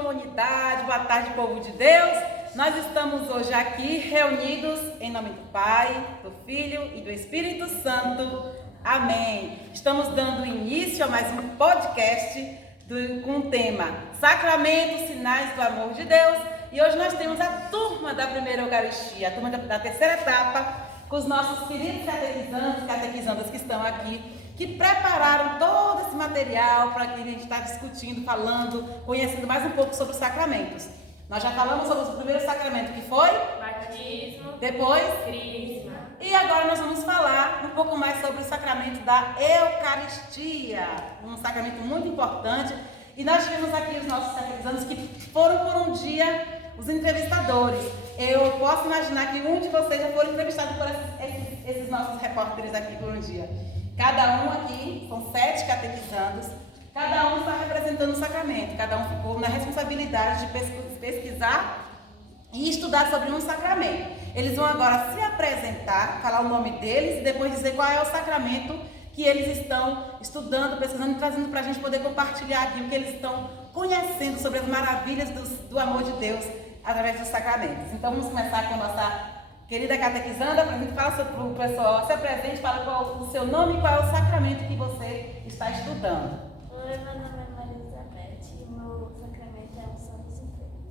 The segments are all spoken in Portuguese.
comunidade, boa tarde, povo de Deus. Nós estamos hoje aqui reunidos em nome do Pai, do Filho e do Espírito Santo. Amém. Estamos dando início a mais um podcast com o tema Sacramentos, Sinais do Amor de Deus. E hoje nós temos a turma da primeira Eucaristia, a turma da terceira etapa, com os nossos queridos catequizandos e catequizandas que estão aqui, que prepararam todo esse material para que a gente está discutindo, falando, conhecendo mais um pouco sobre os sacramentos. Nós já falamos sobre o primeiro sacramento, que foi? Batismo. Depois? Crisma. E agora nós vamos falar um pouco mais sobre o sacramento da Eucaristia, um sacramento muito importante. E nós tivemos aqui os nossos catequizandos que foram por um dia os entrevistadores. Eu posso imaginar que um de vocês já foi entrevistado por esses nossos repórteres aqui por um dia. Cada um aqui, são 7 catequizandos, cada um está representando o sacramento, cada um ficou na responsabilidade de pesquisar e estudar sobre um sacramento. Eles vão agora se apresentar, falar o nome deles e depois dizer qual é o sacramento que eles estão estudando, pesquisando e trazendo para a gente poder compartilhar aqui o que eles estão conhecendo sobre as maravilhas do amor de Deus através dos sacramentos. Então vamos começar com a nossa querida catequizanda, para a gente falar para o pessoal, se apresente, fala qual o seu nome e qual é o sacramento que você está estudando. Oi, meu nome é Maria Elizabeth e meu sacramento é a unção dos enfermos.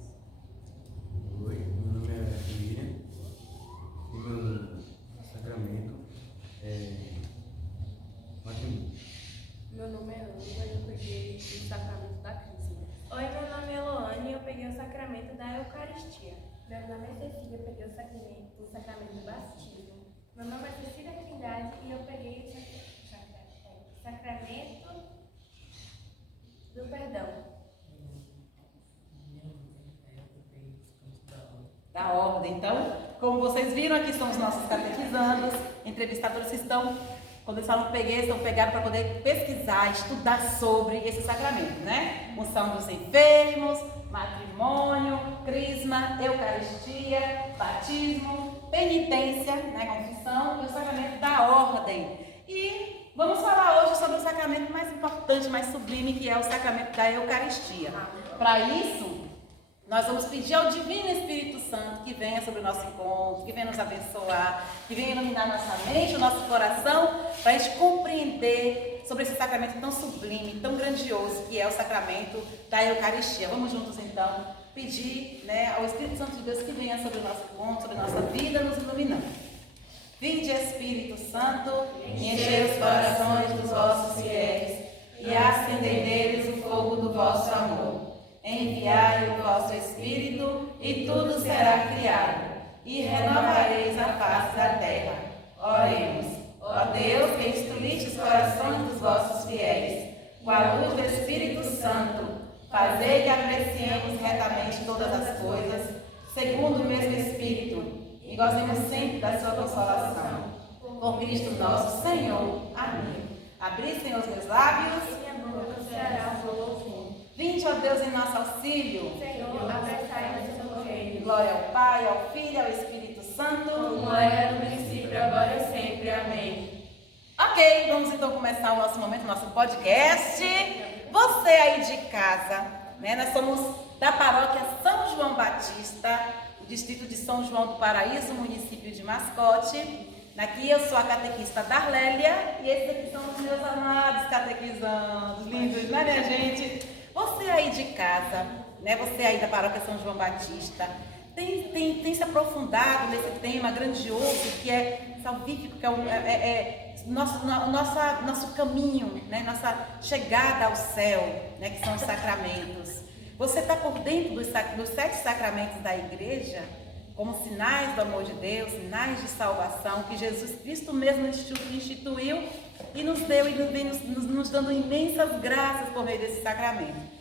Oi, meu nome é William e meu sacramento é matrimônio. Meu nome é Ana e eu peguei o sacramento da Crisma. Oi, meu nome é Loane e eu peguei o sacramento da Eucaristia. Meu nome é Cecília, eu peguei o sacramento do batismo. Meu nome é Cecília Trindade e eu peguei o sacramento do perdão. Da ordem. Então, como vocês viram, aqui são os nossos catequizandos, entrevistadores que estão, quando eles falam peguei, estão pegados para poder pesquisar, estudar sobre esse sacramento, né? Unção dos enfermos, matrimônio, crisma, eucaristia, batismo, penitência, né, confissão e o sacramento da ordem. E vamos falar hoje sobre o sacramento mais importante, mais sublime, que é o sacramento da Eucaristia. Para isso, nós vamos pedir ao Divino Espírito Santo que venha sobre o nosso encontro, que venha nos abençoar, que venha iluminar nossa mente, o nosso coração, para a gente compreender sobre esse sacramento tão sublime, tão grandioso, que é o sacramento da Eucaristia. Vamos juntos então pedir, né, ao Espírito Santo de Deus que venha sobre o nosso encontro, sobre a nossa vida, nos iluminando. Vinde, Espírito Santo, enchei os corações dos vossos fiéis e acendei neles o fogo do vosso amor. Enviai o vosso Espírito e tudo será criado, e renovareis a face da terra. Oremos. Ó Deus, que instruíste os corações dos vossos fiéis, com a luz do Espírito Santo, fazei que apreciemos retamente todas as coisas, segundo o mesmo Espírito, e gozemos sempre da sua consolação. Por Cristo nosso Senhor. Amém. Abri, Senhor, os meus lábios. Minha boca será um louvor. Vinde, ó Deus, em nosso auxílio. Senhor, abraçai-nos o seu reino. Glória ao Pai, ao Filho e ao Espírito Santo. Como era no princípio, agora e sempre. Amém. Ok, vamos então começar o nosso momento, o nosso podcast. Você aí de casa, né? Nós somos da paróquia São João Batista, o distrito de São João do Paraíso, município de Mascote. Aqui eu sou a catequista Darlélia e esses aqui são os meus amados catequizandos, lindos, né, minha gente? Você aí de casa, né? Você aí da paróquia São João Batista, tem se aprofundado nesse tema grandioso que é salvífico, que é nosso caminho, né? Nossa chegada ao céu, né? Que são os sacramentos. Você está por dentro dos 7 sacramentos da igreja, como sinais do amor de Deus, sinais de salvação, que Jesus Cristo mesmo instituiu e nos deu e vem nos dando imensas graças por meio desse sacramento.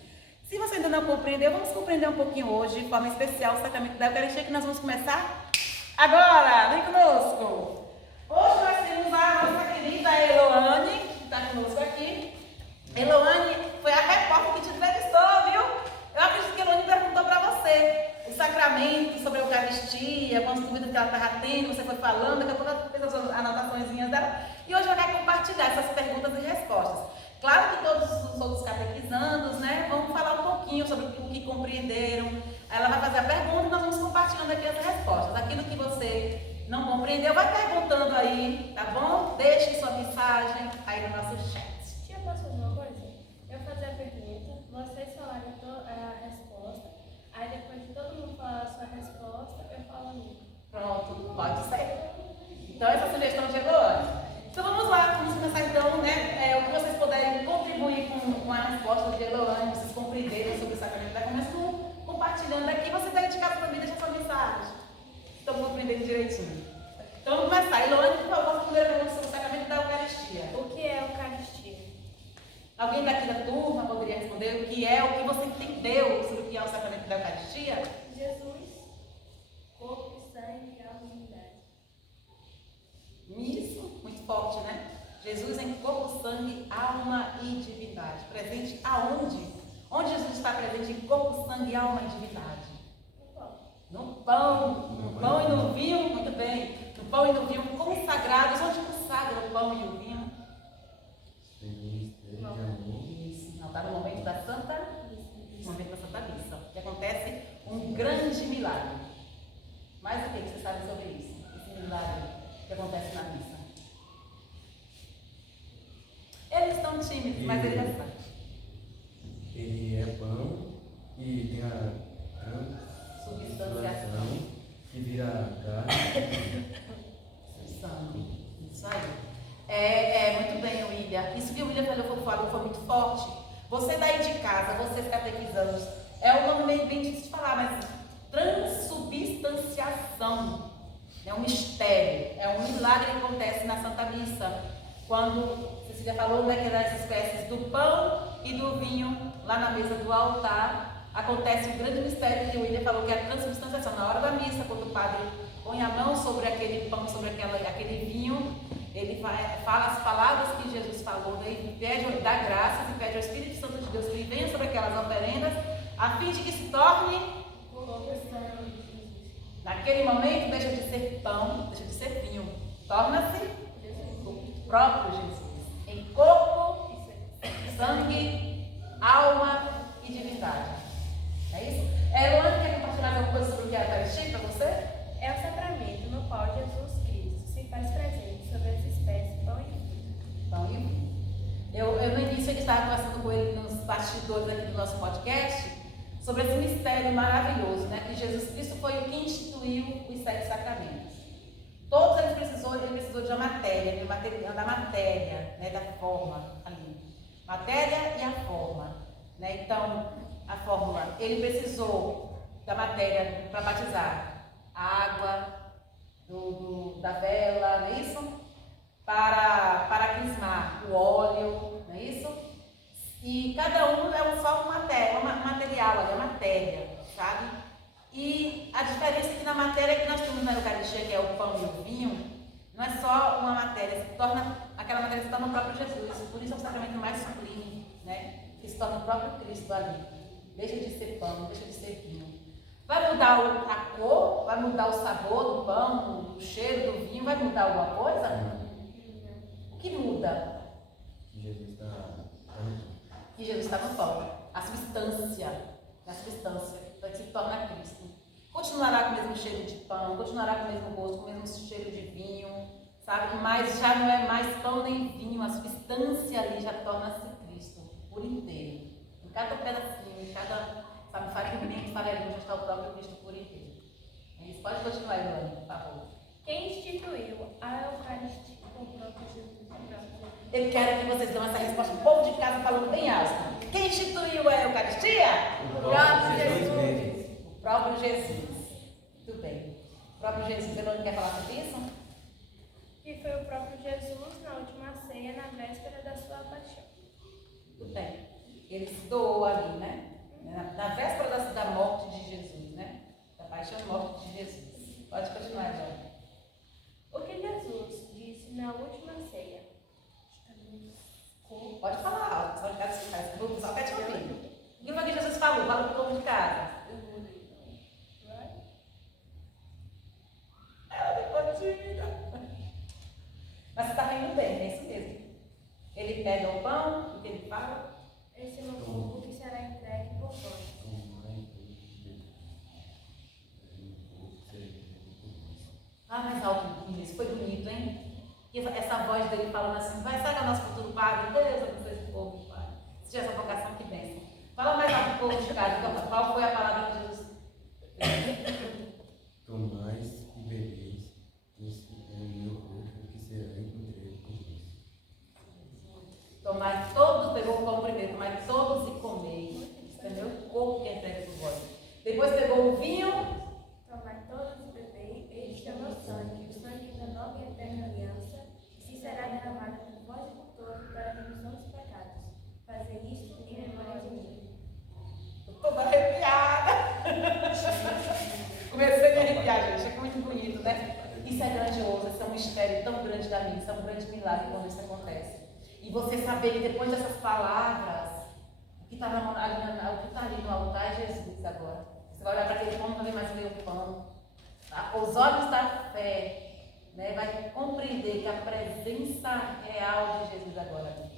Se você ainda não compreendeu, vamos compreender um pouquinho hoje, de forma especial, o sacramento da Eucaristia, que nós vamos começar agora. Vem conosco! Hoje nós temos a nossa querida Eloane, que está conosco aqui. Eloane foi a repórter que te entrevistou, viu? Eu acredito que a Eloane perguntou para você o sacramento sobre a Eucaristia, com as dúvidas que ela estava tendo, você foi falando, daqui a pouco ela fez as anotaçõezinhas dela, e hoje ela vai compartilhar essas perguntas e respostas. Claro que todos os outros catequizandos, né, vão falar um pouquinho sobre o que compreenderam. Aí ela vai fazer a pergunta e nós vamos compartilhando aqui as respostas. Aquilo que você não compreendeu, vai perguntando aí, tá bom? Deixe sua mensagem aí no nosso chat. Tia, posso fazer uma coisa? Eu fazer a pergunta, vocês falarem a resposta, aí depois de todo mundo falar a sua resposta, eu falo a minha. Pronto, pode ser. Então, essa sugestão de Eloane. Então, vamos lá, vamos começar então, né? O que vocês puderem contribuir com a resposta de Eloane, vocês compreenderem sobre o sacramento da comunhão, compartilhando aqui. Você vai indicar para mim, deixa sua mensagem. Estamos compreendendo direitinho. Então, vamos começar. Eloane, por favor, a primeira pergunta sobre o sacramento da Eucaristia. O que é Eucaristia? Alguém daqui da turma poderia responder o que você entendeu sobre o que é o sacramento da Eucaristia? Jesus, corpo e sangue, alma e divindade. Isso, muito forte, né? Jesus em corpo, sangue, alma e divindade. Presente aonde? Onde Jesus está presente em corpo, sangue, alma e divindade? No pão e no vinho, muito bem. No pão e no vinho consagrados. Onde consagra o pão e o vinho? Isso, não está no momento da Santa Missa, que acontece um grande milagre. Mais o que você sabe sobre isso? Esse milagre que acontece na missa. Eles estão tímidos, mas eles já sabem. Ele é pão e tem a Substanciação. que vira carne. Sangue. Isso aí. Muito bem, William. Isso que o William falou foi muito forte. Você daí de casa, vocês catequizandos, é um nome meio bem difícil de falar, mas transubstanciação. É um mistério, é um milagre que acontece na Santa Missa. Quando Cecília falou, né, que das espécies do pão e do vinho lá na mesa do altar, acontece um grande mistério que o William falou, que é a transubstanciação. Na hora da missa, quando o padre põe a mão sobre aquele pão, sobre aquele vinho, ele fala as palavras que Jesus falou, né, e pede, dá graças e pede ao Espírito Santo de Deus que ele venha sobre aquelas oferendas, a fim de que se torne, naquele momento, deixa de ser pão, deixa de ser vinho, torna-se o próprio Jesus, em corpo, sangue, alma e divindade. É isso? Eloane, quer compartilhar alguma coisa sobre o que é a Eucaristia para você? É o sacramento no qual Jesus Cristo se faz presente sobre as espécies pão e vinho. Pão e vinho. Eu no início eu estava conversando com ele nos bastidores aqui do nosso podcast sobre esse mistério maravilhoso, né? Que Jesus Cristo foi o que instituiu os 7 sacramentos. Todos ele precisou de uma matéria, da matéria, né? Da forma ali. Matéria e a forma, né? Então, a fórmula, ele precisou da matéria para batizar a água, da vela, não é isso? Para crismar o óleo, não é isso? E cada um é só uma matéria, material ali, a matéria, sabe? E a diferença é que na matéria que nós temos na Eucaristia, que é o pão e o vinho, não é só uma matéria, aquela matéria se torna o próprio Jesus. Por isso é o sacramento mais sublime, né? Que se torna o próprio Cristo ali. Deixa de ser pão, deixa de ser vinho. Vai mudar a cor, vai mudar o sabor do pão, o cheiro do vinho, vai mudar alguma coisa? O que muda? Que Jesus está no Que Jesus está no pão. A substância vai se tornar Cristo. Continuará com o mesmo cheiro de pão, continuará com o mesmo gosto, com o mesmo cheiro de vinho, sabe? Mas já não é mais pão nem vinho, a substância ali já torna-se Cristo por inteiro. Em cada pedacinho, em cada, fragmento, farelinho, já está o próprio Cristo por inteiro. Isso. Pode continuar, Eloane, por favor. Quem instituiu a Eucaristia com o próprio Jesus? Eu quero que vocês dêem essa resposta, o povo de casa falando bem alto. Quem instituiu a Eucaristia? O próprio Jesus. O próprio Jesus. Muito bem. O próprio Jesus. Eloane quer falar sobre isso? Que foi o próprio Jesus na última ceia, na véspera da sua paixão. Muito bem. Ele se doou ali, né? Na véspera da morte de Jesus, né? Da paixão e morte de Jesus. Pode continuar, Eloane. O que Jesus disse na última ceia? Pode falar alto, só de casa se faz. O pessoal quer te ouvir. O que foi que Jesus falou? Fala para o povo de casa. Ela ficou tímida. Mas você está rindo bem, é isso mesmo. Ele pega o pão, o que ele fala? Esse é o meu corpo que será entregue por vós. essa voz dele falando assim, vai, sabe o nosso futuro padre? Deus abençoe esse povo, Pai. Se tiver essa vocação, que bênção. Fala mais algo pro povo de casa, qual foi a palavra de Jesus? Tomais e bebeis desse meu corpo que será entregue por vós. Tomai todos, pegou o pão primeiro, tomai todos e comei. Isso é meu corpo que é entregue por vós. Depois pegou o vinho. Tomai todos e bebei, este é o meu sangue, o sangue da nova e eterna aliança, que será derramado por vós e por todos para a remissão dos pecados. Fazer isto em memória de mim. Estou toda arrepiada. Comecei a me arrepiar, gente. É muito bonito, né? Isso é grandioso, isso é um mistério tão grande da missa, é um grande milagre quando isso acontece. E você saber que depois dessas palavras, o que está ali no altar é Jesus agora. Você vai olhar para aquele pão, não vai mais ver o pão. Os olhos da fé, né, vai compreender que a presença real de Jesus agora.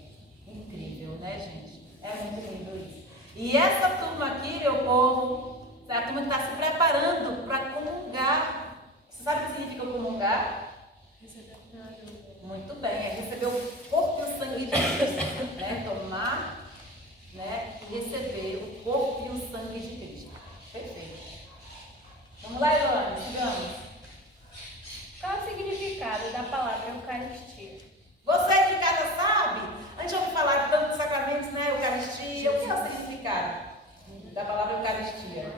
Incrível, né, gente? É muito lindo isso. E essa turma aqui, meu povo, é a turma que está se preparando para comungar. Você sabe o que significa comungar? Muito bem, é receber o corpo e o sangue de Cristo, né? Tomar, né? E receber o corpo e o sangue de Cristo. Perfeito. Vamos lá, Elane, sigamos. Qual o significado da palavra Eucaristia? Você de casa sabe? A gente ouve falar tanto de sacramentos, né? Eucaristia. O que é o significado da palavra Eucaristia?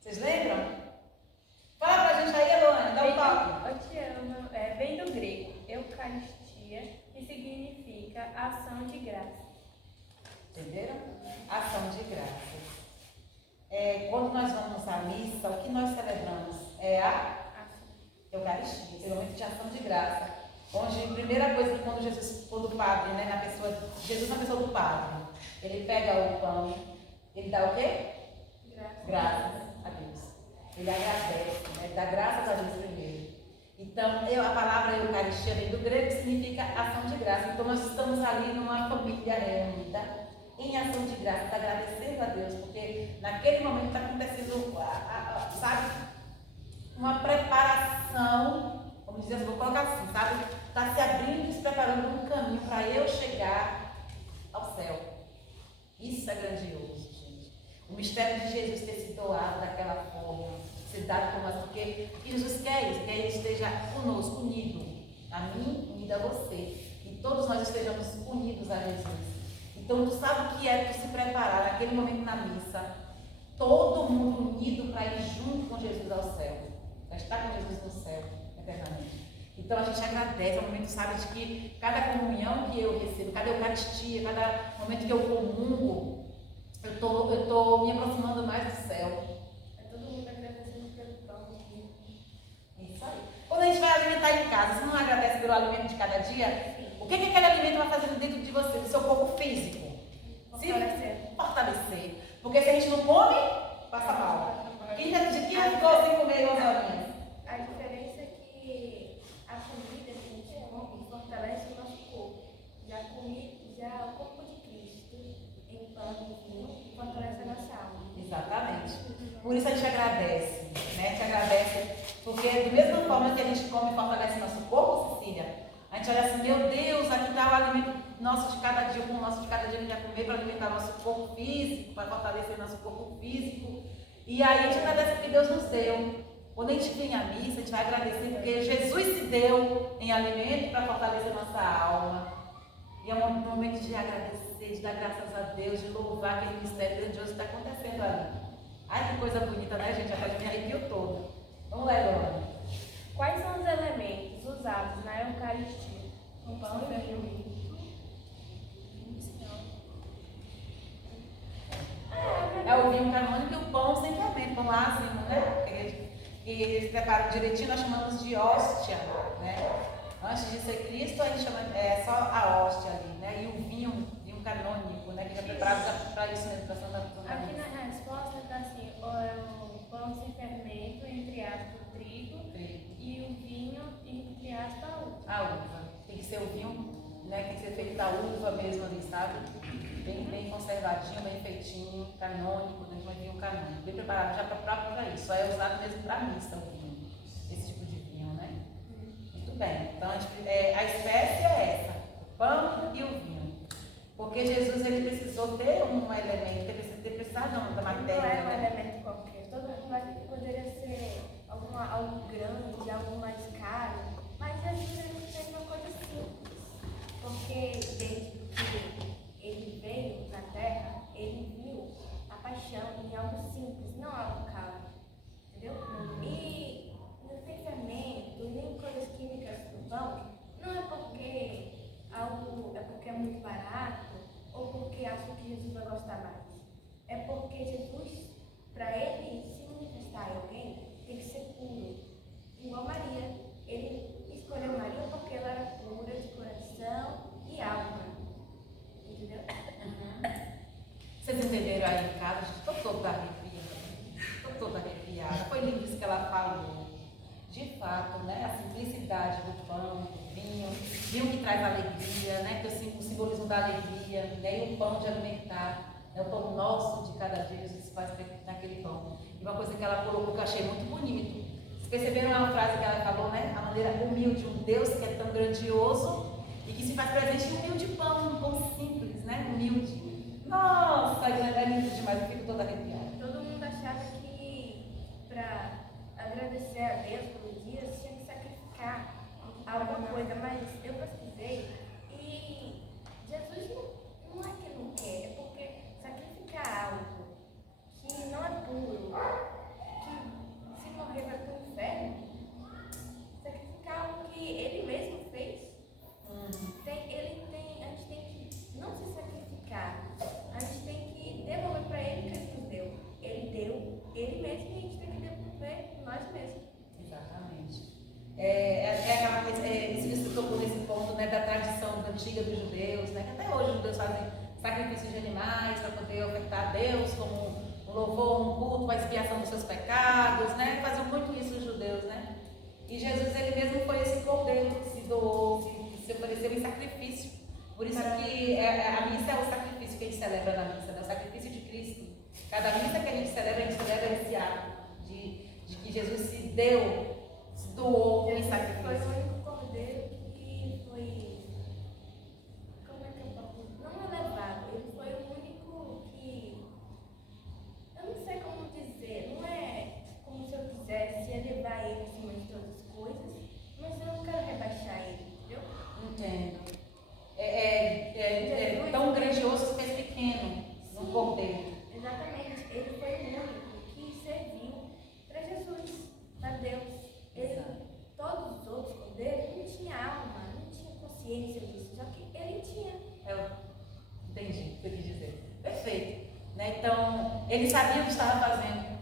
Vocês lembram? Fala pra gente aí, Elane, dá um toque. Eu te amo. Vem do grego, Eucaristia, que significa ação de graça. Entenderam? Ação de graças. Quando nós vamos à missa, o que nós celebramos é a Eucaristia, esse momento de ação de graça. Onde a primeira coisa que quando o padre, né, Jesus na pessoa do padre, ele pega o pão, ele dá o quê? Graças a Deus. Ele agradece, né? Ele dá graças a Deus primeiro. Então, a palavra Eucaristia vem do grego, que significa ação de graça. Então, nós estamos ali numa família reunida, em ação de graça, está agradecendo a Deus, porque naquele momento está acontecendo, sabe, uma preparação, vamos dizer, vou colocar assim, sabe, está se abrindo e se preparando um caminho para eu chegar ao céu. Isso é grandioso, gente. O mistério de Jesus ter se doado daquela forma, ser dado por nós, porque Jesus quer isso, que ele esteja conosco, unido a mim, unido a você, e todos nós estejamos unidos a Jesus. Então, tu sabe o que é tu se preparar naquele momento na missa, todo mundo unido para ir junto com Jesus ao céu, para estar com Jesus no céu, eternamente. Então, a gente agradece, é um momento, sabe, de que cada comunhão que eu recebo, cada Eucaristia, cada momento que eu comungo, eu estou me aproximando mais do céu. Todo mundo agradecendo pelo pão. Isso aí. Quando a gente vai alimentar em casa, você não agradece pelo alimento de cada dia? O que aquele alimento vai fazer dentro de você, do seu corpo físico? Fortalecer. Porque se a gente não come, passa mal. Quem já ficou sem comer 11 horinhas? A diferença é que a comida que a gente come fortalece o nosso corpo. Já o corpo de Cristo, em pão e vinho, fortalece a nossa alma. Exatamente. Por isso a gente agradece, né? A gente agradece, porque da mesma forma que a gente come e fortalece nosso corpo, Cecília, a gente olha assim, meu Deus, aqui está o alimento nosso de cada dia, o nosso de cada dia que a gente vai comer para alimentar nosso corpo físico, para fortalecer nosso corpo físico. E aí a gente agradece porque Deus nos deu. Quando a gente vem à missa, a gente vai agradecer porque Jesus se deu em alimento para fortalecer nossa alma. E é um momento de agradecer, de dar graças a Deus, de louvar aquele mistério grandioso que está acontecendo ali. Ai, que coisa bonita, né, gente? Até me arrepio todo. Vamos lá, Elona. Quais são os elementos usados na Eucaristia? O pão e o vinho. É o vinho canônico e o pão sem fermento, pão ázimo, né? Que eles preparam direitinho, nós chamamos de hóstia, né? Antes de ser Cristo, a gente chama só a hóstia ali, né? E o vinho canônico, né? Que é preparado para isso mesmo, para Santa Cruz. Aqui na resposta está assim, o pão sem fermento, entre aspas, o trigo, e o vinho, entre aspas, a uva. A uva. Tem que ser o vinho, né? Tem que ser feito da uva mesmo ali, sabe? Bem conservadinho, bem feitinho, canônico, né? Um vinho canônico, bem preparado já próprio para isso. Só é usado mesmo para missa o vinho, esse tipo de vinho, né? Muito bem. Então, a espécie é essa, o pão e o vinho. Porque Jesus, ele precisou ter um elemento, ele precisava da Não matéria, é um né? elemento qualquer. Todo mundo acha que poderia ser algo grande, algo mais caro. Mas Jesus ele fez uma coisa simples. Porque desde que ele veio na terra, ele viu a paixão em algo simples, não algo caro. Entendeu? E no pensamento, nem coisas químicas do pão, não é porque é muito barato ou porque acho que Jesus vai gostar mais. É porque Jesus, para ele se manifestar em alguém, tem que ser puro. Igual Maria. Ele escolheu Maria porque ela era pura de coração e alma. Entendeu? Vocês entenderam aí em casa? Estou toda arrepiada. Estou toda arrepiada. Foi lindo isso que ela falou. De fato, né? A simplicidade do pão, do vinho que traz alegria, né? Que o simbolismo da alegria, né? E o pão de alimentar, né? O pão nosso de cada dia, Jesus faz naquele pão. E uma coisa que ela colocou que eu achei muito bonito. Vocês perceberam uma frase que ela falou, né? A maneira humilde, um Deus que é tão grandioso e que se faz presente em um humilde pão, um pão simples, né? Humilde. Nossa, é lindo demais, eu fico toda arrepiada. Todo mundo achava que para agradecer a Deus pelos dias tinha que sacrificar alguma coisa, mas eu pesquisei e Jesus não é que não quer, é porque sacrificar algo que não é puro, que se morrer vai para o inferno, sacrificar algo que ele mesmo fez, a gente tem que não se sacrificar, a gente tem que devolver para ele o que ele nos deu. Ele deu, ele mesmo, e a gente tem que devolver nós mesmos. Exatamente. Isso tocou nesse ponto, né, da tradição antiga dos judeus, né, que até hoje os judeus fazem sacrifício de animais para poder ofertar a Deus como um louvor, um culto, uma expiação dos seus pecados, né, faziam muito isso os judeus, né. E Jesus, ele mesmo foi esse cordeiro que se doou, se ofereceu em sacrifício. Por isso que a missa é o sacrifício que a gente celebra na missa, né, o sacrifício de Cristo. Cada missa que a gente celebra esse ato de que Jesus se deu, se doou em sacrifício. Foi o único cordeiro que foi, como é que eu posso dizer? Não elevado, ele foi o único que, eu não sei como dizer, não é como se eu quisesse elevar ele acima de todas as coisas, mas eu não quero rebaixar ele, entendeu? Entendo. É tão grandioso que fez pequeno no cordeiro. Exatamente, ele foi o único que serviu para Jesus, para Deus. Todos os outros cordeiros não tinham alma, não tinham consciência disso, só que ele tinha. Eu entendi o que eu quis dizer. Perfeito. Né? Então, ele sabia o que estava fazendo.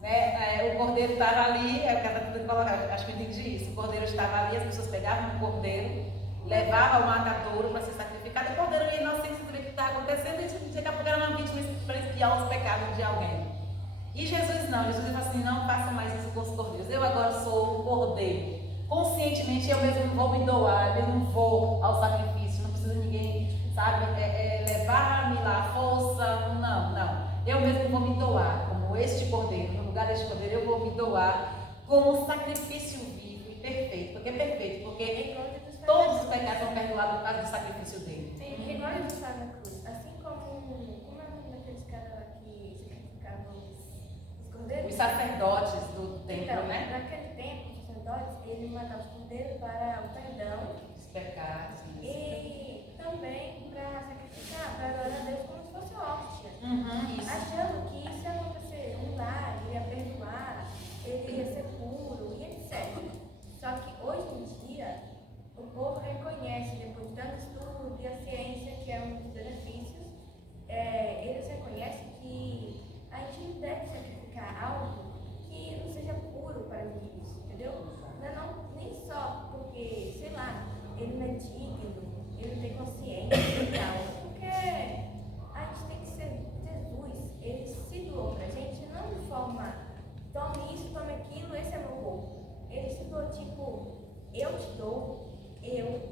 Né? O cordeiro estava ali, acho que eu entendi isso. O cordeiro estava ali, as pessoas pegavam o cordeiro, levavam ao matadouro para ser sacrificado. O cordeiro era inocente, sem saber o que estava acontecendo, e daqui a pouco era uma vítima para expiar os pecados de alguém. E Jesus não, Jesus fala assim, não façam mais isso com os cordeiros. Eu agora sou o cordeiro. Conscientemente eu mesmo vou me doar, eu mesmo vou ao sacrifício. Não precisa ninguém, sabe, levar-me lá à força. Não. Eu mesmo vou me doar como este cordeiro. No lugar deste cordeiro eu vou me doar como sacrifício vivo e perfeito. Porque é perfeito, porque todos os pecados são perdoados por causa do sacrifício dele. Sim, igual Jesus estava na cruz. Assim como é o nome daqueles caras lá que sacrificavam os cordeiros? Os sacerdotes do templo, Então, né? naquele tempo, os sacerdotes, ele mandava os cordeiros para o perdão Os pecados. e também para sacrificar, para adorar a Deus como se fosse hóstia. Isso. Achando que isso ia acontecer, um milagre, ele ia perdoar, ele ia ser puro e etc. Só que hoje em dia, o povo reconhece, depois de tanto estudo e a ciência, que é um dos benefícios, eles reconhecem que a gente não deve sacrificar algo que não seja puro para os filhos, entendeu? Não, nem só porque, sei lá, ele não é digno, ele não tem consciência e tal, porque a gente tem que ser Jesus, ele se doou pra gente, não de forma, tome isso, tome aquilo, esse é meu corpo. Ele se doou tipo, eu te dou, eu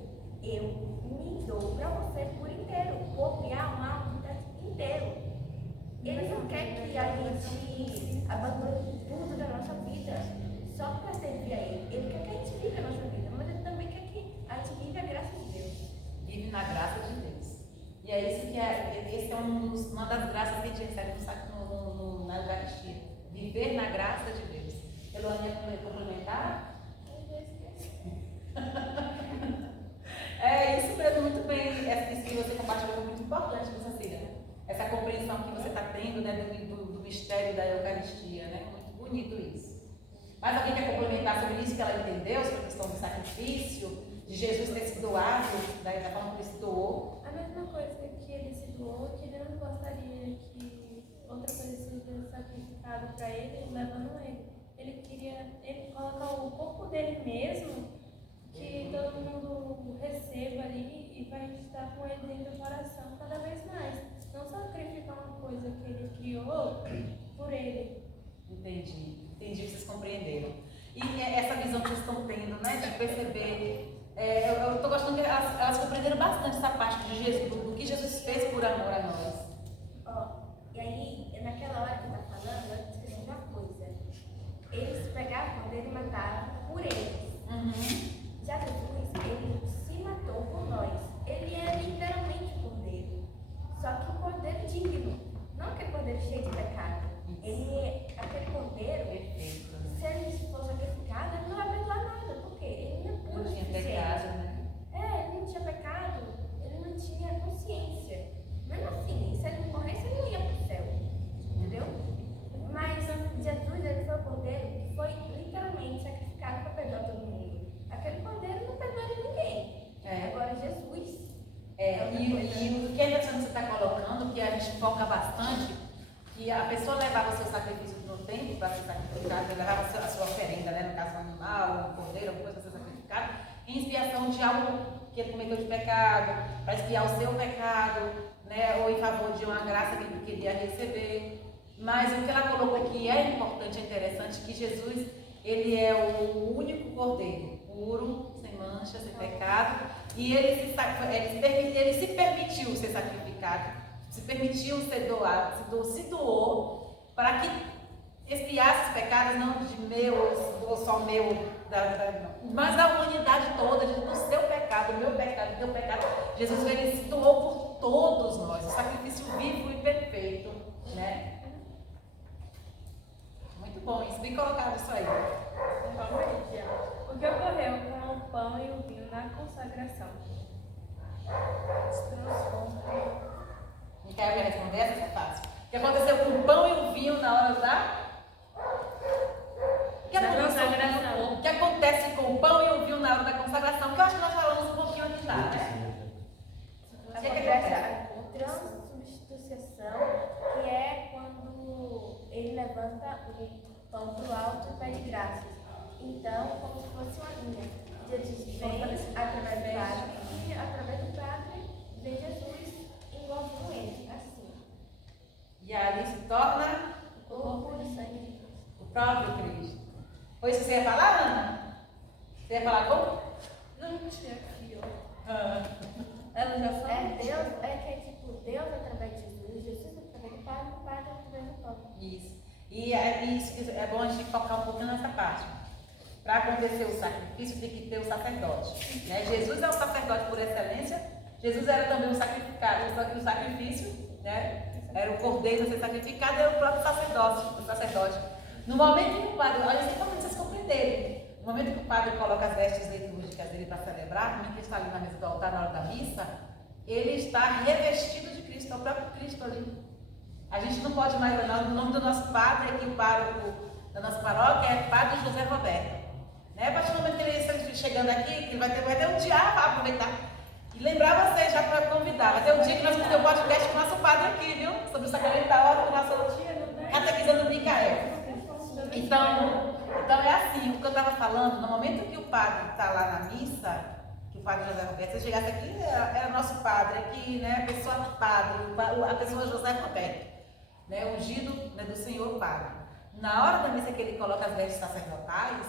me dou pra você por inteiro, corpo e alma, inteiro. Ele não quer que a gente abandone tudo da nossa vida só para servir a ele. Ele quer que a gente viva a nossa vida, mas ele na graça de Deus. E é isso que esse é uma das graças que a gente recebe na Eucaristia. Viver na graça de Deus. Eloane ia complementar? É isso mesmo, muito bem. Isso que você compartilhou é muito importante, Cecília. Essa compreensão que você está tendo, né, do mistério da Eucaristia, né? Muito bonito isso. Mas alguém quer complementar sobre isso que ela entendeu, sobre a questão do sacrifício, de Jesus ter se doado, da forma que ele se doou? A mesma coisa que ele se doou, que ele não gostaria que outra coisa seja sacrificada para ele, levando ele. Ele queria colocar o corpo dele mesmo, que todo mundo receba ali e vai estar com ele dentro do coração cada vez mais. Não sacrificar uma coisa que ele criou por ele. Entendi que vocês compreenderam. E essa visão que vocês estão tendo, né, de perceber, eu estou gostando que elas compreenderam bastante essa parte de Jesus, do que Jesus fez por amor a nós. E aí, naquela hora que tá falando, eu esqueci uma coisa. Eles pegavam quando ele matava por eles. Já Jesus, ele se matou por nós. Ele é literalmente o cordeiro. Só que o cordeiro digno, não aquele cordeiro cheio de pecado. Aquele cordeiro, se ele for sacrificado, ele não vai perdoar nada, porque ele não é puro. Não tinha pecado, né? Ele não tinha pecado, ele não tinha consciência. Mesmo assim, se ele não morresse, ele não ia pro céu. Entendeu? Mas Jesus, ele foi o cordeiro que foi literalmente sacrificado para perdoar todo mundo. Aquele cordeiro não perdoa ninguém. Agora Jesus. E o que a você está colocando, que a gente foca bastante, que a pessoa levava o seu sacrifício no templo para ser sacrificado, levava a sua oferenda, né, no caso um animal, um cordeiro, alguma coisa para ser sacrificado, em expiação de algo que ele cometeu de pecado, para expiar o seu pecado, né, ou em favor de uma graça que ele queria receber. Mas o que ela colocou que é importante, é interessante, que Jesus, ele é o único cordeiro, puro, sem mancha, sem pecado, e ele se permitiu ser sacrificado, se permitiu ser doado, se doou para que expiasse os pecados, não de meus, ou só meu, mas da humanidade toda, do seu pecado, do meu pecado, do teu pecado. Jesus, ele se doou por todos nós, o sacrifício vivo e perfeito, né? Muito bom, isso, bem colocado isso aí. O que ocorreu com o pão e o vinho na consagração? Se transforma. Micael quer responder? Essa é fácil. O que aconteceu com o pão e o vinho na hora da... O que acontece com o pão e o vinho na hora da consagração? Que eu acho que nós falamos um pouquinho aqui já, né? Acontece a transubstanciação, que é quando ele levanta o pão para o alto e pede graças. Então, como se fosse uma linha. Jesus vem através do Padre e através do Padre vem Jesus envolvendo ele, assim. E ali se torna O corpo e o sangue de Cristo. o próprio Cristo. Foi isso que você ia falar, Ana? Você ia falar como? Não tinha aqui, ó. Ela já falou? Deus, que é tipo Deus através de Jesus, Jesus através do Padre, o Padre através do pão. Isso. E isso é bom a gente focar um pouquinho nessa parte. Para acontecer o sacrifício, tem que ter o sacerdote. Né? Jesus é o sacerdote por excelência. Jesus era também o sacrificado, só que o sacrifício, né? Era o cordeiro a ser sacrificado, era o próprio sacerdote. No momento que o padre, olha, isso é importante vocês compreenderem. No momento que o padre coloca as vestes litúrgicas dele para celebrar, que está ali na mesa do altar na hora da missa, ele está revestido de Cristo, é o próprio Cristo ali. A gente não pode mais olhar o nome do nosso padre aqui, o pároco da nossa paróquia é Padre José Roberto. Né? A partir do momento que ele está chegando aqui, que vai ter um dia para aproveitar. E lembrar vocês, já para convidar, vai ter um dia que nós vamos ter um podcast com o nosso padre aqui, viu? Sobre o sacramento da hora, com o nosso catequizando Micael. Então é assim, o que eu estava falando, no momento que o padre está lá na missa, que o padre José Roberto, se chegasse aqui, era nosso padre aqui, né? A pessoa do padre, a pessoa José Roberto, né? Ungido, né, do Senhor Padre. Na hora da missa que ele coloca as vestes sacerdotais,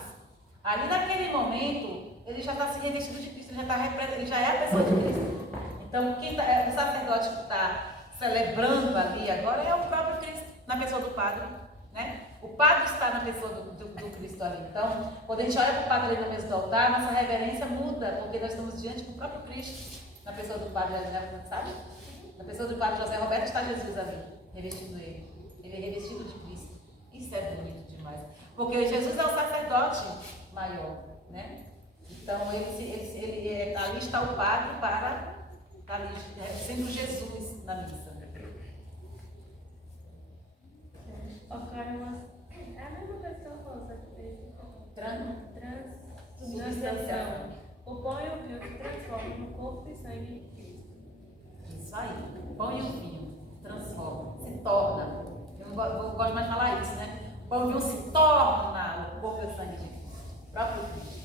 ali naquele momento, ele já está se revestido de Cristo, ele já é a pessoa de Cristo. Então, o sacerdote que está celebrando ali agora é o próprio Cristo, na pessoa do padre, né? O padre está na pessoa do Cristo ali. Então, quando a gente olha para o padre ali no meio do altar, nossa reverência muda, porque nós estamos diante do próprio Cristo. Na pessoa do padre, sabe? Na pessoa do padre José Roberto está Jesus ali, revestindo ele. Ele é revestido de Cristo. Isso é bonito demais. Porque Jesus é o sacerdote maior, né? Então, ali está o padre ali, sendo Jesus na missa. Ocorre é a mesma coisa que eu falo, sabe? Transubstanciação. O pão e o vinho se transformam no corpo e sangue de Cristo. Isso aí. O pão e o vinho transformam, se torna. Eu não gosto mais de falar isso, né? O pão e o vinho se torna o corpo e o sangue de Cristo. O próprio Cristo.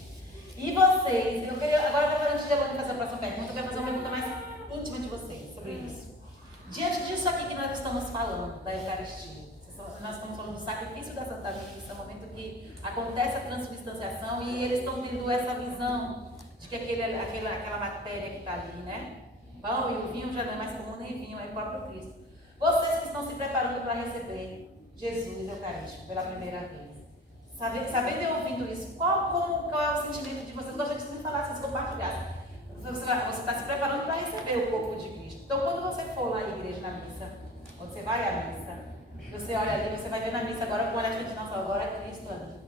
E vocês, agora antes de eu fazer a próxima pergunta, eu quero fazer uma pergunta mais íntima de vocês sobre isso. Diante disso aqui que nós estamos falando, da Eucaristia, nós estamos falando do sacrifício da Santa Missa, é o momento que acontece a transubstanciação e eles estão tendo essa visão de que aquela matéria que está ali, né? Pão e o vinho já não é mais comum nem vinho, é o próprio Cristo. Vocês que estão se preparando para receber Jesus Eucarístico pela primeira vez, sabendo e ouvindo isso, qual é o sentimento de vocês? Eu gostaria que vocês me falassem, vocês compartilhassem. Você está se preparando para receber o corpo de Cristo. Então, quando você for lá à igreja, na missa, quando você vai à missa, você olha ali, você vai ver na missa agora com o olhar de não, agora é Cristo ali.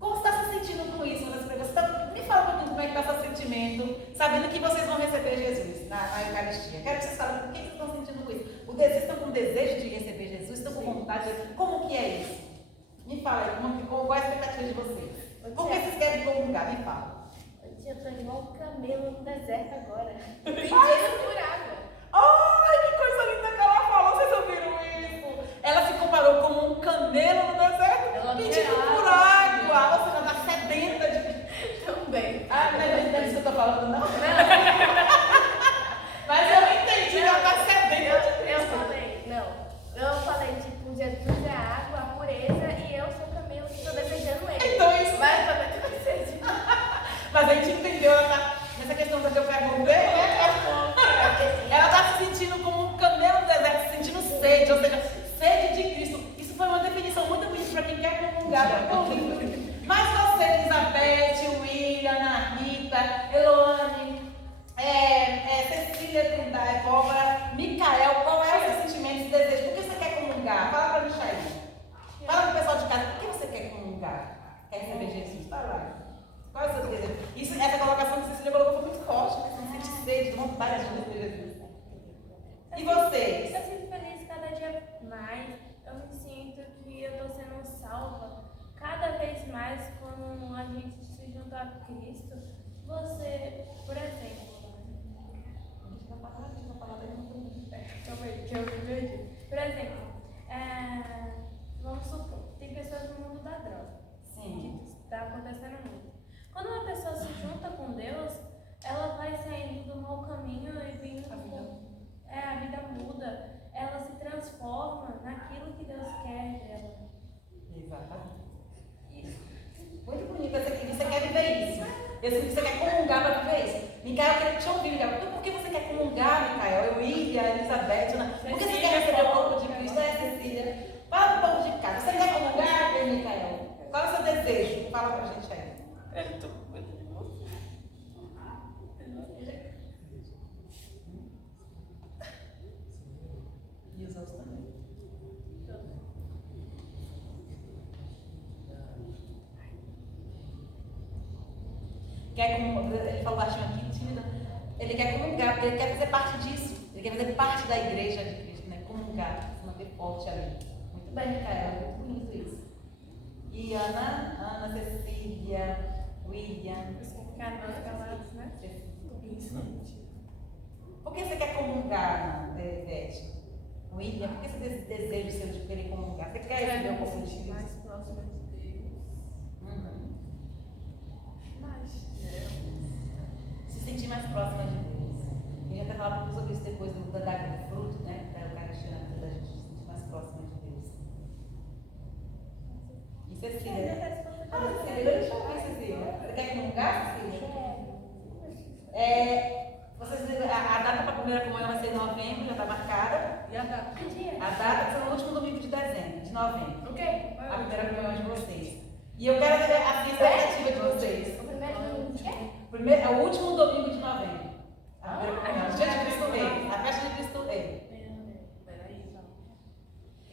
Como você está se sentindo com isso? Me fala um pouquinho como é que está o seu sentimento, sabendo que vocês vão receber Jesus na Eucaristia. Quero que vocês falem por que vocês estão sentindo com isso. Vocês estão com desejo de receber Jesus? Estão com vontade? Como que é isso? Me fala aí, qual é a expectativa de vocês? Por que vocês querem comungar? Me fala. Eu tô igual um camelo no deserto agora. Pedindo por água. Ai, que coisa linda que ela falou, vocês ouviram isso? Ela se comparou como um camelo no deserto, pedindo por água. Você já está sedenta de... Também. Ah, não é disso que eu estou falando, não? Mas eu entendi, ela está sedenta de... Eu falei, tipo, Jesus é a água, a pureza, e eu sou o camelo que estou desejando ele. Então isso... Mas também tu vai ser Mas a gente entendeu, ela tá, nessa questão que eu perguntei, né? Ela está se sentindo como um camelo no deserto, se sentindo sede, ou seja, sede de Cristo. Isso foi uma definição muito bonita para quem quer comungar. Mas você, Elizabeth, William, Ana Rita, Eloane, Cecília Trindade, Bóbara, Micael, qual é o seu sentimento de desejo? Por que você quer comungar? Fala para mim, Chay. Fala para o pessoal de casa, por que você quer comungar? Quer receber Jesus? Fala lá. Qual é o seu desejo? Essa colocação que a Cecília colocou foi muito forte, né? Você sente sede, de vontade de receber Jesus. E vocês? Eu sinto feliz cada dia mais. Eu me sinto que eu estou sendo salva cada vez mais quando a gente se junta a Cristo. Você, por exemplo, por exemplo, vamos supor, tem pessoas no mundo da droga. Sim. Que está acontecendo muito. Quando uma pessoa se junta com Deus, ela vai saindo do mau caminho e vindo a vida muda. Ela se transforma naquilo que Deus quer dela. Exatamente. Isso. Muito bonito. Você quer viver isso. Você quer comungar para viver isso. Micael, eu queria te ouvir, Micael. Então, por que você quer comungar, Micael? William, Elizabeth, Ana? Por que você quer receber o corpo de Cristo? Cecília. Fala para o povo de casa. Você quer comungar, Micael? Qual é o seu desejo? Fala para a gente aí. Eu tô com medo de você. E os outros também. Quer comungar, ele falou baixinho aqui, tímida. Ele quer comungar, porque ele quer fazer parte disso. Ele quer fazer parte da igreja de Cristo, né? Comungar, se manter forte ali. Muito bem, Micael, muito bonito isso. E Ana, Cecília, William. Ficar calados, né? Por que você quer comungar, Beth? William, por que você deseja seu de querer comungar? Você quer receber o corpo de Cristo? Mais próxima de Deus. Se sentir mais próxima de Deus. A gente vai falar um pouco sobre isso depois da dágua do fruto, né? Da Eucaristia na vida da gente, se sentir mais próxima de Deus. E Cecília? Cecília, deixa eu ver, Cecília. Você quer comungar, Cecília? A data para a primeira comunhão vai ser em novembro, já está marcada. E a data? A data vai ser no último domingo de dezembro, de novembro. O quê? A primeira comunhão de vocês. E eu quero ver a expectativa de vocês. O primeiro domingo de quê? É o último domingo de novembro. A primeira comunhão. E. A festa de Cristo E. Peraí, então.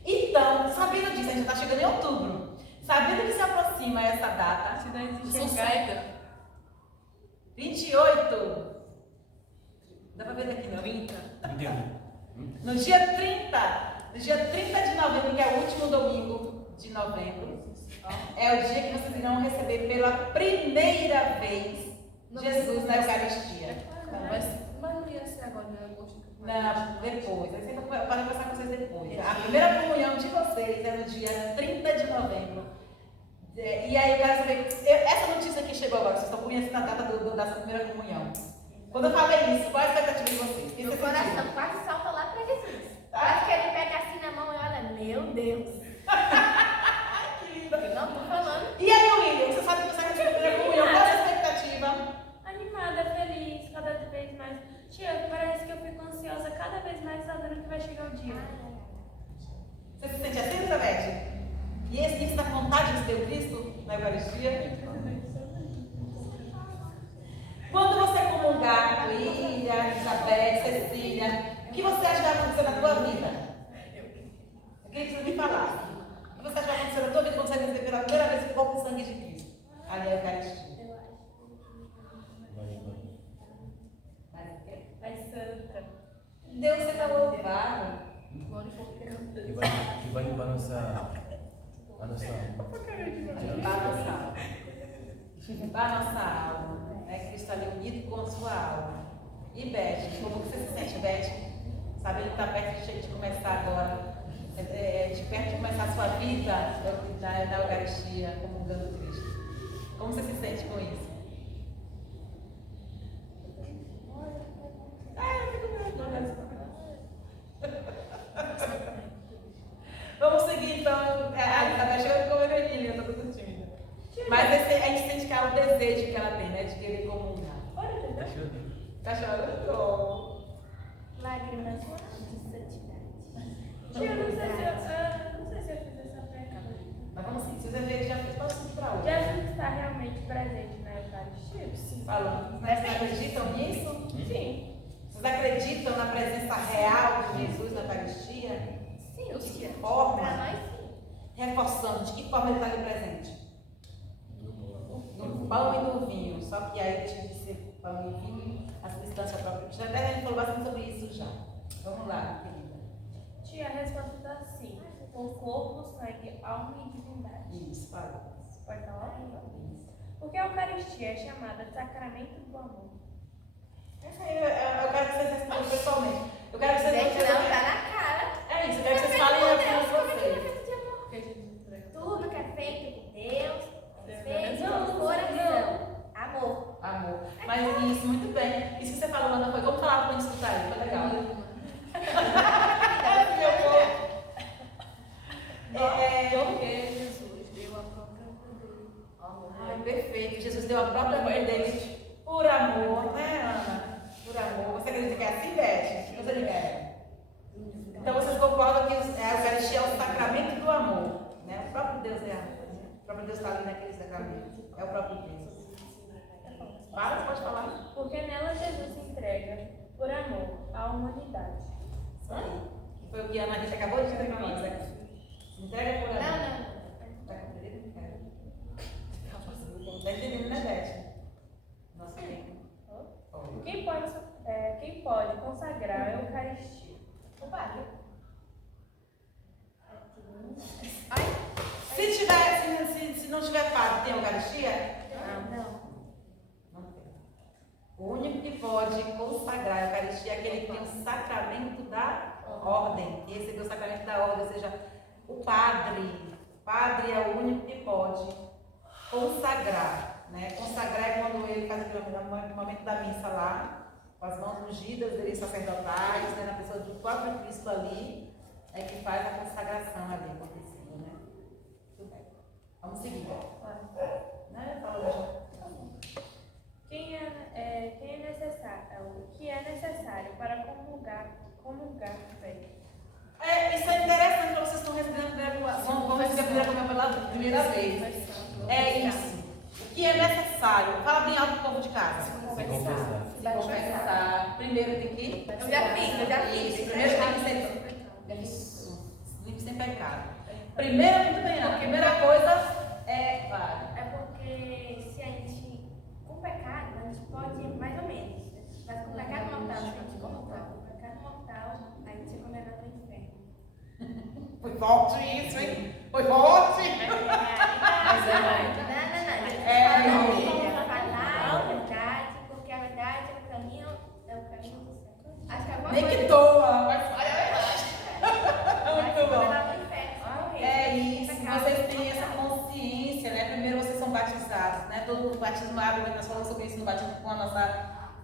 Então, sabendo disso, a gente está chegando em outubro. Sabendo que se aproxima essa data, Se nós Sossega. enxergar, 28. Dá pra ver daqui, não? 30. No dia 30 de novembro, que é o último domingo de novembro, é o dia que vocês irão receber pela primeira vez Jesus na Eucaristia. Mas não ia ser agora, né? Agosto. Não, depois. Aí eu podem conversar com vocês depois. A primeira comunhão de vocês é no dia 30 de novembro. E aí eu quero saber, essa notícia que chegou agora, vocês estão conhecendo a data dessa primeira comunhão. Quando eu falei isso, qual a expectativa de vocês? O que Meu vocês coração sentiram? quase salta lá pra Jesus. Quase que ele pega assim na mão e olha, meu Deus. Que linda. Eu não tô falando. E aí, William, você sabe que você vai ter a primeira comunhão, qual a sua expectativa? animada, feliz, cada vez mais. Tia, parece que eu fico ansiosa cada vez mais sabendo que vai chegar o dia. Você se sente assim, Elizabeth? E esse dia você está com vontade de receber o Cristo na Eucaristia? Quando você comungar, William, Elizabeth, Cecília, o que você acha que vai acontecer na tua vida? Eu queria que você me falasse. O que você acha que vai acontecer na tua vida quando você receber pela primeira vez o corpo e sangue de Cristo? Ali é a Eucaristia. Vai santa. Deus seja louvado. Que vai limpar a nossa alma. Limpar a nossa alma. Limpar a nossa alma. Cristo ali unido com a sua alma. E Beth, como você se sente, Beth? Sabendo que está perto de começar agora, de perto de começar a sua vida na Eucaristia, comungando Cristo. Como você se sente com isso? Vamos seguir então. A Beth chegou com a Emília, eu estou tudo tímida. Mas a gente sente que é o desejo que ela tem, né? De querer comungar. Tá chorando? Lágrimas de santidade. Tia, eu não sei se eu fiz essa pergunta. Mas vamos seguir. Se você ver, já fez para seguir para hoje. Jesus está realmente presente na Eucaristia? Falando. Vocês acreditam nisso? Sim. Vocês acreditam na presença real de Jesus na Eucaristia? Sim, De o que que forma? Para nós, sim. Reforçando, de que forma ele está ali presente? No pão e no vinho. Só que aí deixa de ser pão e vinho, a substância própria. Já até a gente falou bastante sobre isso já. Vamos lá, querida. Tia, a resposta está sim. O corpo, sangue, alma e divindade. Isso, fala. Pode falar? Porque a Eucaristia é chamada de sacramento do amor. Essa aí, eu quero que vocês respondam pessoalmente. Eu quero que vocês Gente, não, respondam. tá na cara. É isso, eu quero que vocês falem Deus, aqui com como é que vocês. é feito de amor? Porque Jesus entregou. Tudo que é feito por Deus, é feito Não, com coração. Amor. Amor. Mas isso, muito bem. Isso que você falou, Ana, foi como falar para escutar aí, foi legal. Porque Jesus deu a própria vida dele. Ai, perfeito. Jesus deu a própria vida dele por amor, né, Ana? Por amor. Você acredita que é assim, Beth? Você quer? Então vocês concordam que a Eucaristia é o sacramento do amor, né? O próprio Deus é amor. O próprio Deus está ali naquele sacramento. É o próprio Deus. Fala, você pode falar. Porque nela Jesus se entrega por amor à humanidade. Isso aí. Que foi o que a Ana Rita acabou de dizer para nós, né? Se entrega por amor. Não. Tá compreendendo? Tá entendendo, né, Beth? Nossa, quem? Quem pode consagrar a Eucaristia? O padre. Se não tiver padre, tem Eucaristia? Não. Não tem. O único que pode consagrar a Eucaristia é aquele que tem o sacramento da ordem, que recebeu o sacramento da ordem, ou seja, o padre. O padre é o único que pode consagrar. Né? Consagrar é quando ele faz aquele momento da missa lá, com as mãos ungidas dele sacerdotais, né? Na pessoa do próprio Cristo ali, é que faz a consagração ali acontecendo, né? Tudo bem. Vamos seguir. Né? Fala, O que é necessário para comungar bem? isso é interessante para vocês estão recebendo a primeira comunhão. Vamos receber a primeira comunhão pela primeira vez. É isso. O que é necessário? Fala bem alto pro povo de casa. Se confessar. Confessar. Primeiro tem que. Eu já fiz. Isso, primeiro tem que ser. Isso. Limpo sem pecado. Primeira, muito bem, a primeira coisa é. Vai. É porque se a gente, com pecado, a gente pode ir mais ou menos. Mas com pecado mortal, a gente mortal. Com pecado mortal, a gente é condenado ao inferno. Foi forte isso, hein? Foi forte! Mas é falar a verdade, porque a verdade é o caminho do céu. Acho que alguma Nem coisa. que doa, mas olha a verdade. Muito bom. Condenado ao inferno. É isso, vocês têm essa consciência, né? Primeiro vocês são batizados, né? Todo o batismo abre, nós falamos sobre isso no batismo com a nossa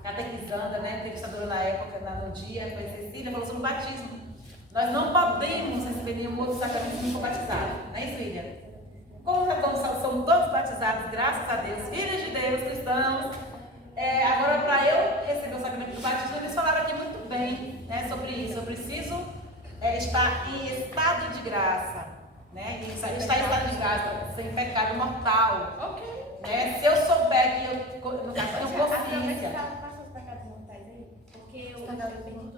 catequizanda, né? Entrevistadora na época, no dia, foi Cecília, falou sobre o batismo. Nós não podemos receber nenhum outro sacramento se não for batizado, não é isso, William? Como já somos todos batizados, graças a Deus, filhos de Deus, cristãos, agora para eu receber o sacramento do batismo, eles falaram aqui muito bem, né, sobre isso. Eu preciso estar em estado de graça, né? E estar em estado de graça, sem pecado mortal. Ok. Né? Se eu souber que eu, no caso, tenho consciência. Passa os pecados mortais aí, porque eu perdi tudo.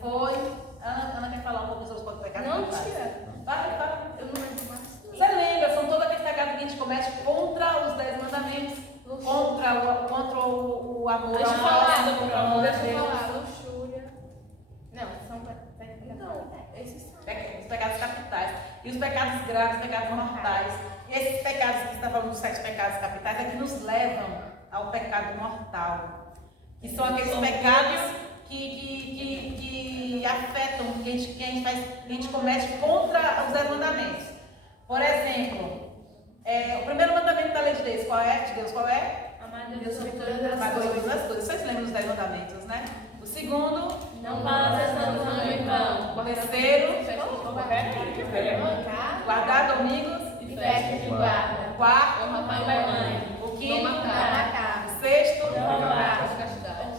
Foi. Ana quer falar um pouco sobre os pecados Não, mortais? tia. Fala. Eu não lembro mais. Você lembra? São todos aqueles pecados que a gente comete contra os 10 mandamentos, contra o amor Deixa eu ao falar, próximo, contra o amor a deixa eu Deus. falar. Luxúria. Não, são pecados mortais. Esses são. Os pecados capitais. E os pecados graves, os pecados mortais. E esses pecados que você está falando dos 7 pecados capitais é que nos levam ao pecado mortal. Que são aqueles pecados que afetam, que a gente comete contra os 10 mandamentos. Por exemplo, o primeiro mandamento da lei de Deus, qual é? Amar Deus sobre todas Amar as Deus sobre coisas. todas as coisas. Vocês lembram dos 10 mandamentos, né? O segundo, Não faça santo o então. terceiro, guardar domingos, E festa de guarda. o quarto, Honra pai e mãe. o quinto, Não matar. o sexto, Não roubar. Castidade.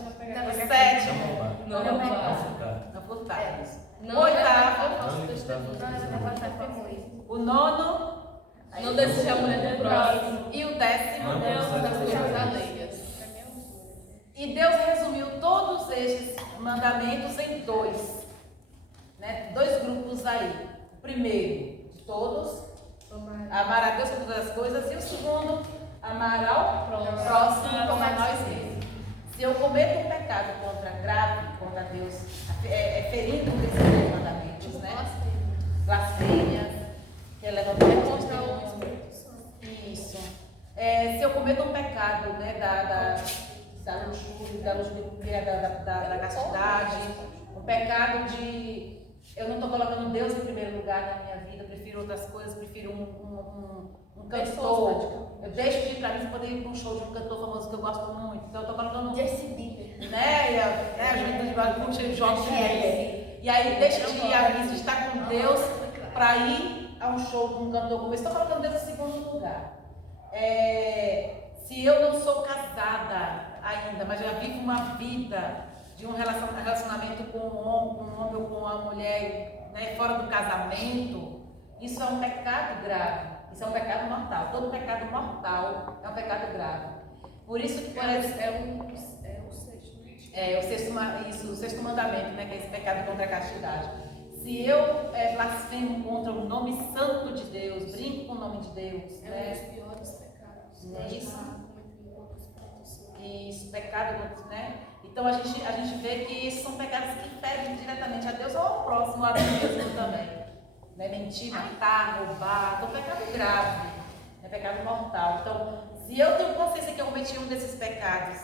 o sétimo, Não roubar. não furtar. Não O oitavo, levar falso testemunho. o nono Não desejar a mulher do próximo. e o 10º. Não Das pode coisas ser. alheias. E Deus resumiu todos estes mandamentos em 2, né? 2 grupos aí. O primeiro, de todos, amar a Deus sobre todas as coisas, e o segundo, amar ao próximo como a nós mesmos. Se eu cometo um pecado grave contra Deus, ferindo um desses 10 mandamentos, né? Blasfêmias, levantamento de testemunho. Isso. Se eu cometo um pecado, né, da luxúria, da castidade, um pecado de eu não estou colocando Deus em primeiro lugar na minha vida, eu prefiro outras coisas, prefiro um cantor. Eu deixo de ir para mim poder ir para um show de um cantor famoso que eu gosto muito. Então eu estou colocando Justin Bieber. a juventude vai muito cheio de jogos de mulher. E aí deixa de ir à missa, de estar com Deus para ir a um show de um cantor como esse. Estou colocando Deus em segundo lugar. Se eu não sou casada ainda, mas já vivo uma vida de um relacionamento com um homem ou com uma mulher, né, fora do casamento, isso é um pecado grave, isso é um pecado mortal. Todo pecado mortal é um pecado grave. Por isso que, por exemplo, o sexto mandamento, né, que é esse pecado contra a castidade. Se eu blasfemo contra o nome santo de Deus, brinco com o nome de Deus, É um né? dos piores pecados. Não é isso? Isso. Isso, pecado, né? Então a gente vê que esses são pecados que ferem diretamente a Deus ou ao próximo, a Deus mesmo também. Né? Mentir, matar, roubar, então pecado grave, é pecado mortal. Então, se eu tenho consciência que eu cometi um desses pecados,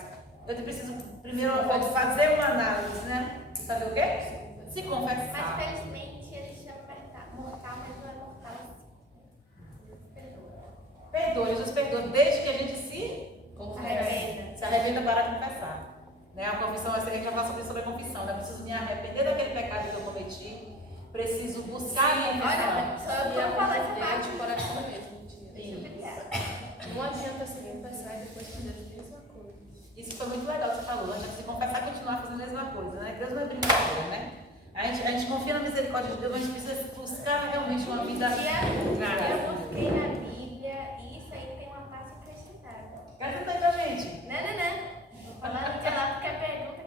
eu preciso primeiro fazer uma análise, né? Fazer o quê? Se Mas confessar. felizmente ele chama pecado mortal, mas não é mortal assim. Perdoa. Perdoe, Jesus perdoa, desde que a gente se arrependa para confessar. Né? A confissão, a gente vai falar sobre a confissão, né? Eu preciso me arrepender daquele pecado que eu cometi, preciso buscar a minha confissão. Só eu tô falando essa de parte. coração mesmo, tia. Isso. Não adianta se confessar e depois fazer a mesma coisa. Isso foi muito legal que você falou, a gente se confessar e continuar fazendo a mesma coisa, né? Deus não é brincadeira, né? A gente confia na misericórdia de Deus, mas a gente precisa buscar realmente uma vida Eu busquei na Bíblia e isso aí tem uma parte acrescentada. Acrescenta aí pra gente. Não. Tô falando que ela quer pergunta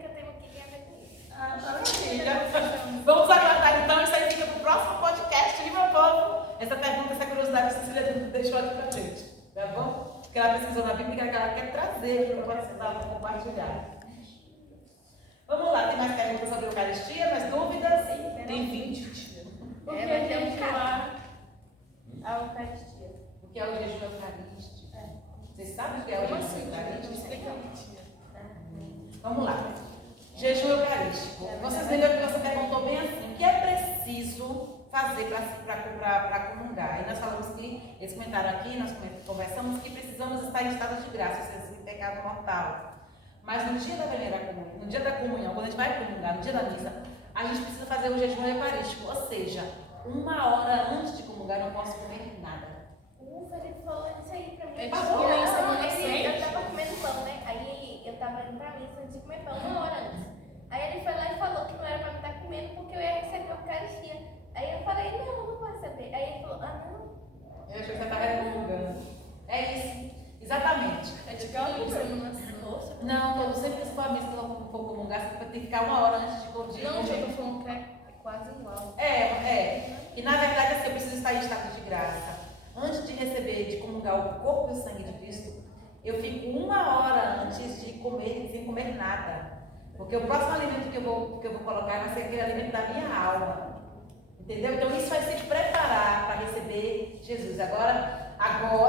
que ela pesquisou na Bíblia que ela quer trazer para compartilhar. Vamos lá, tem mais perguntas sobre a Eucaristia? Mais dúvidas? Tem 20 dias. Por que vai ter um jejuar a Eucaristia? O que é o jejum eucarístico? Vocês sabem o que é o jejum eucarístico? Vamos lá. Jejum eucarístico. Vocês viram que você perguntou bem assim: o que é preciso fazer para comungar? E nós falamos que, eles comentaram aqui, nós conversamos que precisamos estar em estado de graça, ou seja, em pecado mortal. Mas no dia da primeira comunhão, no dia da comunhão, quando a gente vai comungar, no dia da missa, a gente precisa fazer o jejum eucarístico, ou seja, 1 hora antes de comungar eu não posso comer nada. O Felipe falou isso aí pra mim. É Passou, tipo, Não, semana eu tava comendo pão, né? Aí eu tava indo pra missa antes de comer pão, 1 hora antes. Aí ele foi lá e falou que não era pra eu estar comendo porque eu ia receber a Eucaristia. Aí eu falei, não vou receber. Aí ele falou, não. Eu achei que você estava comungando. É isso, exatamente. É tipo uma semana. Não, eu sempre que for a missa que eu for comungar, você vai ter que ficar 1 hora antes de comer. Não, eu tô falando que é quase igual. E na verdade, assim, eu preciso estar em estado de graça. Antes de receber, de comungar o corpo e o sangue de Cristo, eu fico 1 hora antes de comer, sem comer nada. Porque o próximo alimento que eu vou colocar vai ser aquele alimento da minha alma. Entendeu? Então isso vai ser te preparar para receber Jesus. Agora,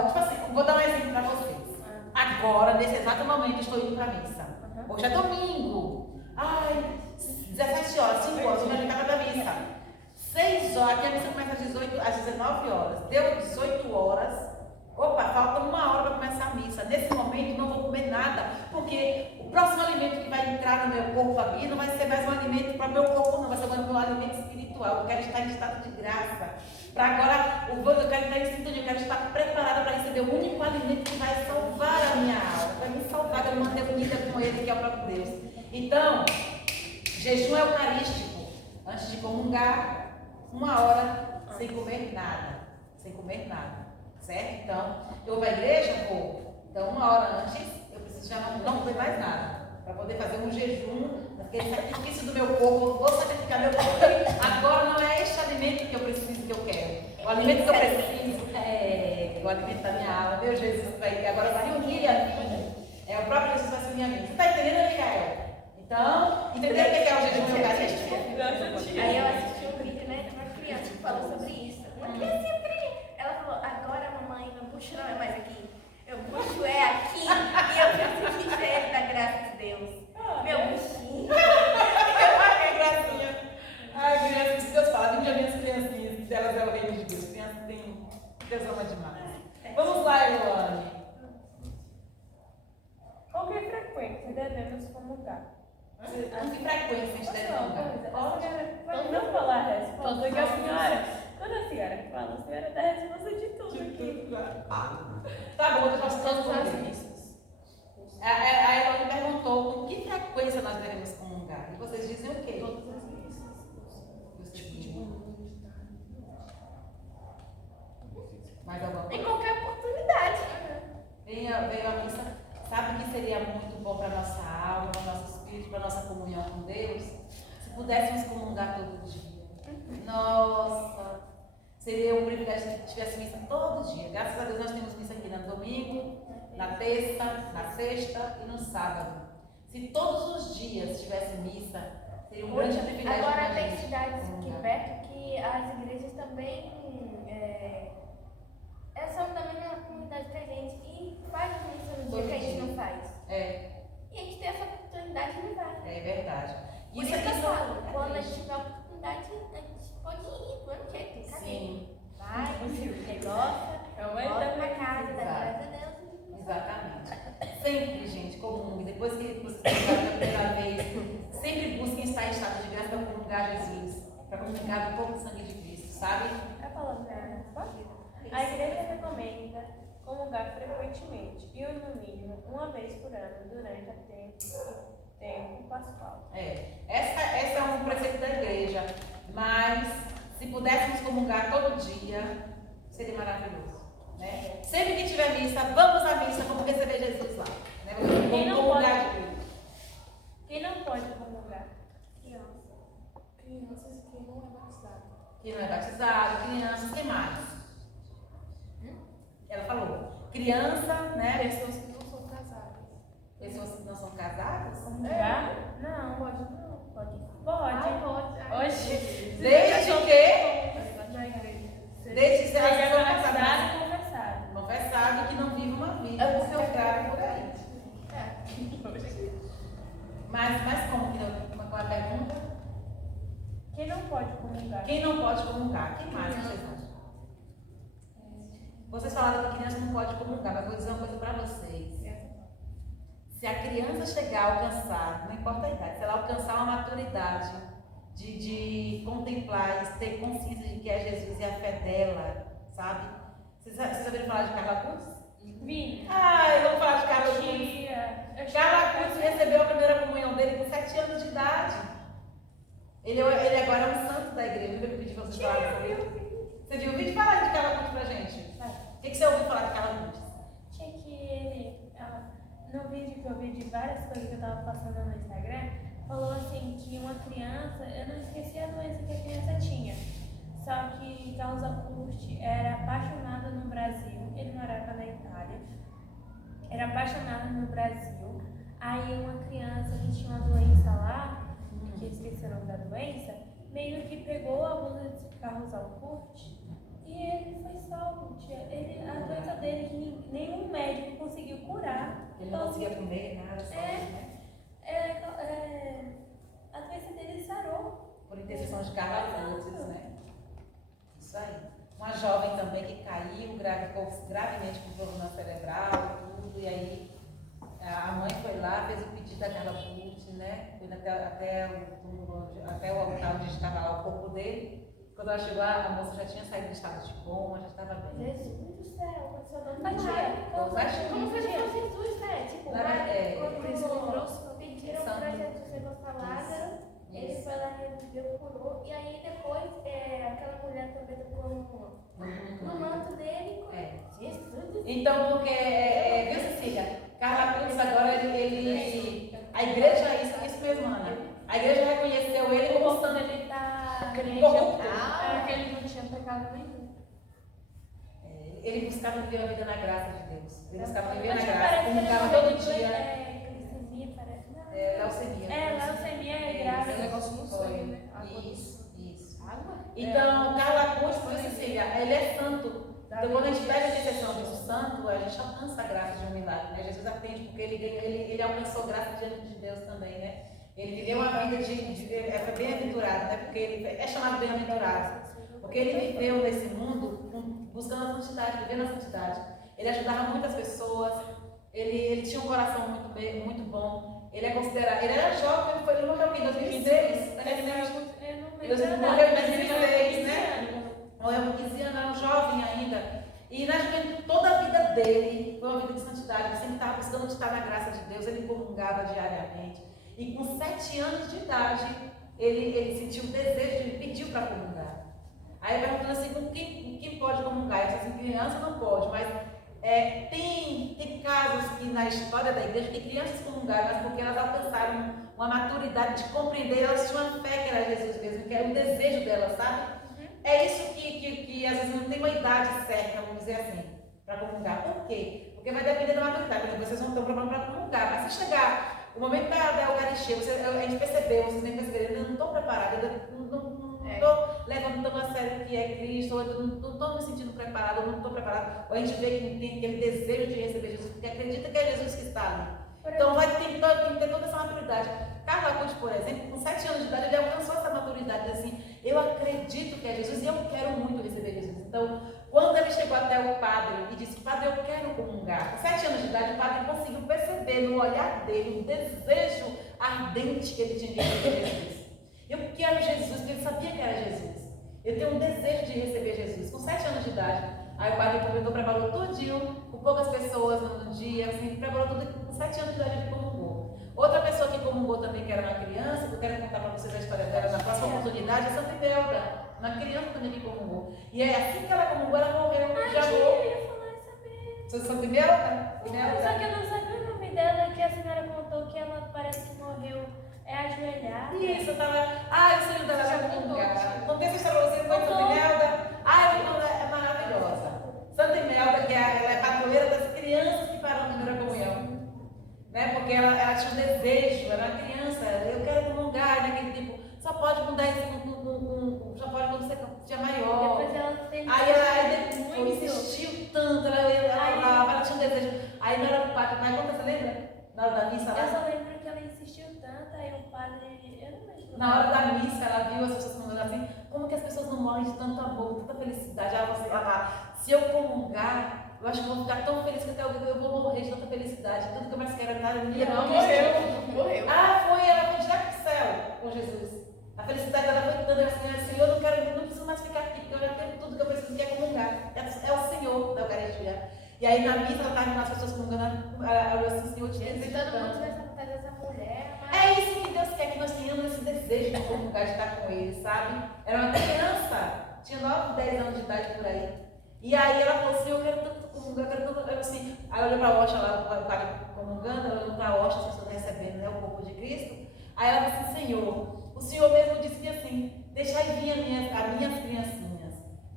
tipo assim, vou dar um exemplo para vocês. Agora, nesse exato momento, estou indo para a missa. Hoje é domingo. Ai, 17 horas, 5 horas, eu me alimentava da missa. 6 horas, aqui a missa começa às 19 horas. Deu 18 horas. Opa, falta 1 hora para começar a missa. Nesse momento não vou comer nada, porque o próximo alimento que vai entrar no meu corpo aqui não vai ser mais um alimento para o meu corpo, não, vai ser um alimento espiritual. Eu quero estar em estado de graça. Para agora, eu quero estar em sintonia, eu quero estar preparada para receber o único alimento que vai salvar a minha alma, vai me salvar, vai me manter unida com Ele, que é o próprio Deus. Então, jejum eucarístico, antes de comungar, 1 hora sem comer nada. Sem comer nada. Certo? Então, eu vou para a igreja? Vou. Então, 1 hora antes, eu preciso já não comer mais nada. Para poder fazer um jejum, aquele sacrifício do meu corpo, vou sacrificar meu corpo. Agora não é este alimento que eu preciso, que eu quero. O alimento que eu preciso é o alimento da minha alma. Meu Jesus agora vai unir a mim. O próprio Jesus vai se unir a mim. Você está entendendo, Micael? Então, entenderam o que é o jejum eucarístico? Aí eu assisti um vídeo, né, de uma criança que falou sobre isso. Uma criancinha pequenininha. Ela falou, agora mamãe, meu bucho não é mais aqui. Meu bucho é aqui e eu preciso viver da graça de Deus. Meu buchinho. Ai, que gracinha. Ai, crianças, que Deus fala, vinde a minhas criancinhas, delas é o reino de Deus. Crianças têm Deus ama demais. Vamos lá, Eloane. Com que frequência devemos comungar? Com que frequência a gente deve comungar? Pode não falar a resposta, que a senhora, quando a senhora fala, a senhora dá a resposta de tudo aqui. Tá bom, eu faço todas as Todas missas. A Eloane perguntou com que frequência nós devemos comungar. E vocês dizem o quê? Todas as missas. Mais alguma Em coisa? qualquer oportunidade. Veio a missa. Sabe que seria muito bom para a nossa alma, para o nosso espírito, para a nossa comunhão com Deus? Se pudéssemos comungar todo dia. Nossa! Seria um privilégio que tivesse missa todo dia. Graças a Deus nós temos missa aqui no domingo, na terça, na sexta e no sábado. Se todos os dias tivesse missa, seria um grande privilégio. Agora tem cidades aqui perto que as igrejas também são da mesma comunidade que a gente e faz a missa no dia que a gente não faz. É. E a gente tem essa oportunidade de levar. É verdade. Por isso que eu falo, quando a gente tiver a oportunidade, a gente pode ir do mesmo jeito. Cadê? Sim, Vai, negocia, volta pra casa, dá graças a Deus. exatamente. Sempre, gente, comungue. Depois que você comungar pela primeira vez, sempre busquem estar em estado de graça para comungar Jesus, para comungar o corpo e sangue de Cristo, sabe? A palavra a igreja recomenda comungar frequentemente e no mínimo 1 vez por ano durante o tempo pascual. Essa é um preceito da igreja, mas se pudéssemos comungar todo dia, seria maravilhoso. Né? Sempre que tiver missa, vamos à missa, vamos receber Jesus lá. Né? Quem não Vamos comungar pode? de Deus. Quem não pode comungar? Crianças que não é batizado. Quem não é batizado, crianças, quem mais? Ela falou. criança, né? Pessoas que não são casadas. Pessoas que não são casadas. Comungar? Não, pode não. Pode. Pode. Oxi. Desde que, Na igreja. desde que elas Seja são casado casadas, e conversado. confessado e que não vive uma vida É porque eu sagrada por aí. É. Mas como que não? Qual é a pergunta? Quem não pode comungar? Quem não pode comungar? Quem mais vocês acham? Vocês falaram que criança não pode comungar, mas vou dizer uma coisa para vocês. Se a criança chegar a alcançar, não importa a idade, se ela alcançar uma maturidade de contemplar e ter consciência de que é Jesus e a fé dela, sabe? Vocês ouviram falar de Carla Cruz? Vim. Ah, eu vou falar de Carla Cruz. Tia. Carla Cruz recebeu a primeira comunhão dele com 7 anos de idade. Ele agora é um santo da igreja. Eu pedi pra vocês falarem sobre ele. Você viu o vídeo? Fala aí de Carla Cruz pra gente. O que você ouviu falar de Carla Cruz? Tinha que ele, no vídeo que eu vi de várias coisas que eu tava passando no Instagram, falou assim que uma criança, eu não esqueci a doença que a criança tinha, só que Carlos Augusto era apaixonado no Brasil, ele morava na Itália, era apaixonado no Brasil, aí uma criança que tinha uma doença lá, que eu esqueci o nome da doença, meio que pegou a blusa de Carlos Augusto e ele foi salvo. A doença dele, que nenhum médico conseguiu curar. Ele não conseguia comer nada, só, né? A doença dele sarou. Por intercessão de Carla Cruz, né? Isso aí. Uma jovem também que caiu, ficou gravemente com problema cerebral e tudo, e aí a mãe foi lá, fez o pedido da Carla Cruz, né? Foi até o altar onde estava lá o corpo dele. Quando ela chegou, a moça já tinha saído do estado de coma, já estava bem. Jesus do céu, aconteceu tanto Mas milagre. como foi com Jesus, né? Tipo, quando pediram pra Jesus negociar Lázaro, ele foi lá, reviveu, curou, e aí depois aquela mulher também tocou no manto dele. Jesus. Então, porque, viu, Cecília? Carla Cruz agora, a igreja, isso mesmo, Ana. A igreja reconheceu ele como santo. Ele tá crente. Porque ele não tinha pecado nenhum. Ele buscava viver a vida na graça de Deus. Ele buscava viver na Acho que graça, parece que comunicava ele todo foi, dia. glicemia, parece. Não. Leucemia. Leucemia é É grave. um negócio no sangue, né? Água. Isso. Água? Então, Carla Cruz, por isso, Cecília, ele é santo. Então, quando a gente pega a intercessão de um santo, a gente alcança a graça de um milagre, né? Jesus atende, porque ele alcançou graça diante de Deus também, né? Ele viveu uma vida foi bem-aventurado, né? Porque ele é chamado bem-aventurado. Porque ele viveu nesse mundo buscando a santidade, vivendo a santidade. Ele ajudava muitas pessoas, ele tinha um coração muito bom. Ele era jovem, ele morreu em 2023, ele morreu em 2006, né? Morreu com 15 anos, era um jovem ainda. E na juventude, toda a vida dele foi uma vida de santidade. Ele sempre estava buscando estar na graça de Deus, ele comungava diariamente. E com 7 anos de idade, ele sentiu o desejo, ele pediu para comungar. Aí perguntando assim, com quem pode comungar? Ele disse assim, criança não pode, mas tem casos que na história da igreja que crianças comungaram, mas porque elas alcançaram uma maturidade de compreender, elas tinham uma fé que era Jesus mesmo, que era o desejo delas, sabe? É isso que às vezes não tem uma idade certa, vamos dizer assim, para comungar. Por quê? Porque vai depender da maturidade. Por exemplo, vocês vão ter um problema para comungar, mas se chegar o momento da Eucaristia, a gente percebeu, vocês nem perceberam, eu não estou preparada, eu não estou levando tão a sério o que é Cristo, eu não estou me sentindo preparada, eu não estou preparada. Ou a gente vê que tem aquele desejo de receber Jesus, porque acredita que é Jesus que está ali. Então tem que ter toda essa maturidade. Carla Cruz, por exemplo, com 7 anos de idade, ele alcançou essa maturidade, assim, eu acredito que é Jesus e eu quero muito receber Jesus. Então, quando ele chegou até o padre e disse, padre, eu quero comungar, com 7 anos de idade, o padre conseguiu perceber no olhar dele um desejo ardente que ele tinha de receber Jesus. Eu quero Jesus, porque ele sabia que era Jesus. Eu tenho um desejo de receber Jesus. Com 7 anos de idade, aí o padre convidou, preparou tudinho, com poucas pessoas no dia, assim, preparou tudo, com 7 anos de idade ele comungou. Outra pessoa que comungou também, que era uma criança, que eu quero contar para vocês a história dela na próxima oportunidade, é Santa Imelda, uma criança também que comungou. E é assim que ela comungou, ela morreu de amor. Eu ia falar essa vez. Santa Imelda? Só que eu não sabia o nome dela, que a senhora contou que ela parece que morreu ajoelhada. Isso, eu tava. O sonho dela era comungar. Contei essa história pra você, foi Santa Imelda. Ela é maravilhosa. Santa Imelda, ela é padroeira das tinha um desejo, era uma criança, eu quero comungar, naquele tempo, só pode mudar isso só pode quando você seja maior. Depois ela teve Aí depois muito. insistiu tanto, ela falava, ela tinha um desejo. Aí na hora do padre, mas quando você lembra? Na hora da missa Eu lá? só lembro que ela insistiu tanto, aí o padre. Eu não lembro. Na hora da missa, ela viu as pessoas comungando assim, como que as pessoas não morrem de tanto amor, de tanta felicidade. Ela falou assim, se eu comungar, eu acho que eu vou ficar tão feliz que até eu vou morrer de tanta felicidade. Tudo que eu mais quero é estar ali. Morreu. Ela foi direto pro céu com Jesus. A felicidade dela foi tanta, ela assim, Senhor, eu não preciso mais ficar aqui, porque eu já tenho tudo que eu preciso, que é comungar. É o Senhor da Eucaristia. E aí na missa ela estava vendo as pessoas comungando, ela falou assim, Senhor, te desejo Todo mundo tanto. vai saber dessa mulher, mas. É isso que Deus quer, que nós tenhamos esse desejo de comungar, de estar com Ele, sabe? Era uma criança, tinha 9, 10 anos de idade por aí. E aí ela falou assim, eu quero tanto comungar, eu quero tanto. Assim, aí ela olhou para a hóstia lá, o padre comungando, ela olhou para a hóstia, as pessoas recebendo, né, o corpo de Cristo. Aí ela falou assim, Senhor, o Senhor mesmo disse que assim, deixai vir as minhas criancinhas.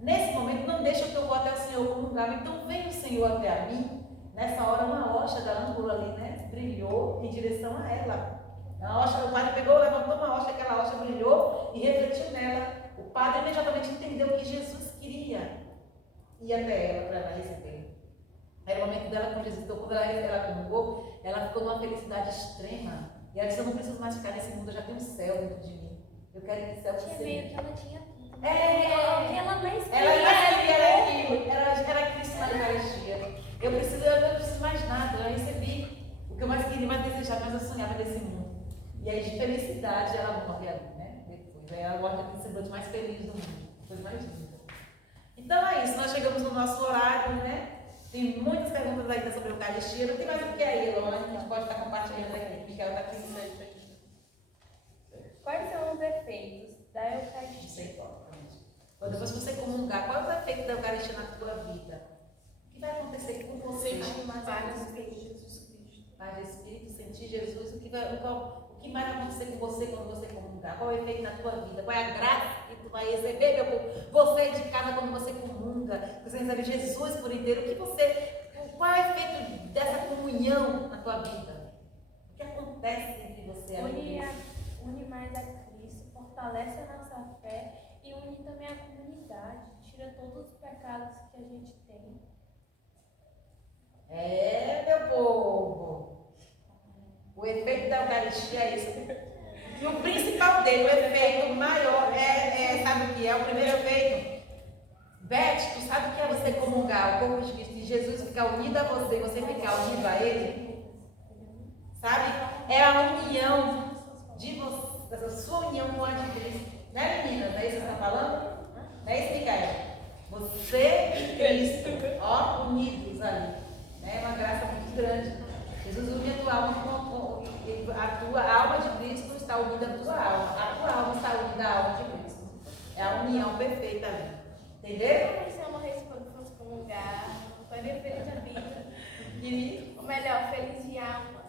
Nesse momento, não deixa que eu vou até o Senhor comungar, então vem o Senhor até a mim. Nessa hora, uma hóstia da âncora ali, né, brilhou em direção a ela. A hóstia, o padre pegou, levantou uma hóstia, aquela hóstia brilhou e refletiu nela. O padre imediatamente entendeu que Jesus queria ir até ela para ela receber. Era o momento dela com Jesus. Então, quando ela comungou, ela ficou numa felicidade extrema. E ela disse, eu não preciso mais ficar nesse mundo, eu já tenho um céu dentro de mim. Eu quero ir para o céu com Tinha meio você. que ela tinha tudo. Ela nem era Cristo na Eucaristia. Eu não preciso mais nada. Eu recebi o que eu mais queria, mais desejava, mais eu sonhava desse mundo. E aí, de felicidade, ela morre ali, né? Depois. Aí ela morre aquele semblante mais feliz do mundo. Coisa mais linda. Então é isso. Nós chegamos no nosso horário, né? Tem muitas perguntas ainda sobre a Eucaristia. Não tem mais o que aí, Elona. A gente pode estar compartilhando aqui. Micael está aqui. Quais são os efeitos da Não Eucaristia? sei qual. Quando depois que você comungar, qual é o efeito da Eucaristia na tua vida? O que vai acontecer com você? Paz do Espírito de Jesus Cristo. Paz do Espírito, sentir Jesus. O que mais vai acontecer com você quando você comungar? Qual é o efeito na tua vida? Qual é a graça que tu vai receber, meu povo? Você de casa, quando você comunga, você recebe Jesus por inteiro. Qual é o efeito dessa comunhão na tua vida? O que acontece entre você e Une mais a Cristo, fortalece a nossa fé e une também a comunidade, tira todos os pecados que a gente tem. meu povo. O efeito da Eucaristia é isso. E o principal dele, o efeito maior, sabe o que é? O primeiro efeito. Beth, tu sabe o que é você comungar o corpo de Cristo e Jesus ficar unido a você e você ficar unido a Ele? Sabe? É a união de você, a sua união com o anticristo. Né, meninas? Não é isso que você está falando? Não é isso, Micael? Você e Cristo, ó, unidos ali. É uma graça muito grande. Jesus une a tua alma a tua alma de Cristo está unida à tua alma. A tua alma está unida à alma de Cristo. É a união perfeita ali. Entenderam? Se eu morresse quando fosse comungar, faria feliz a vida. E, Ou melhor, feliz de alma.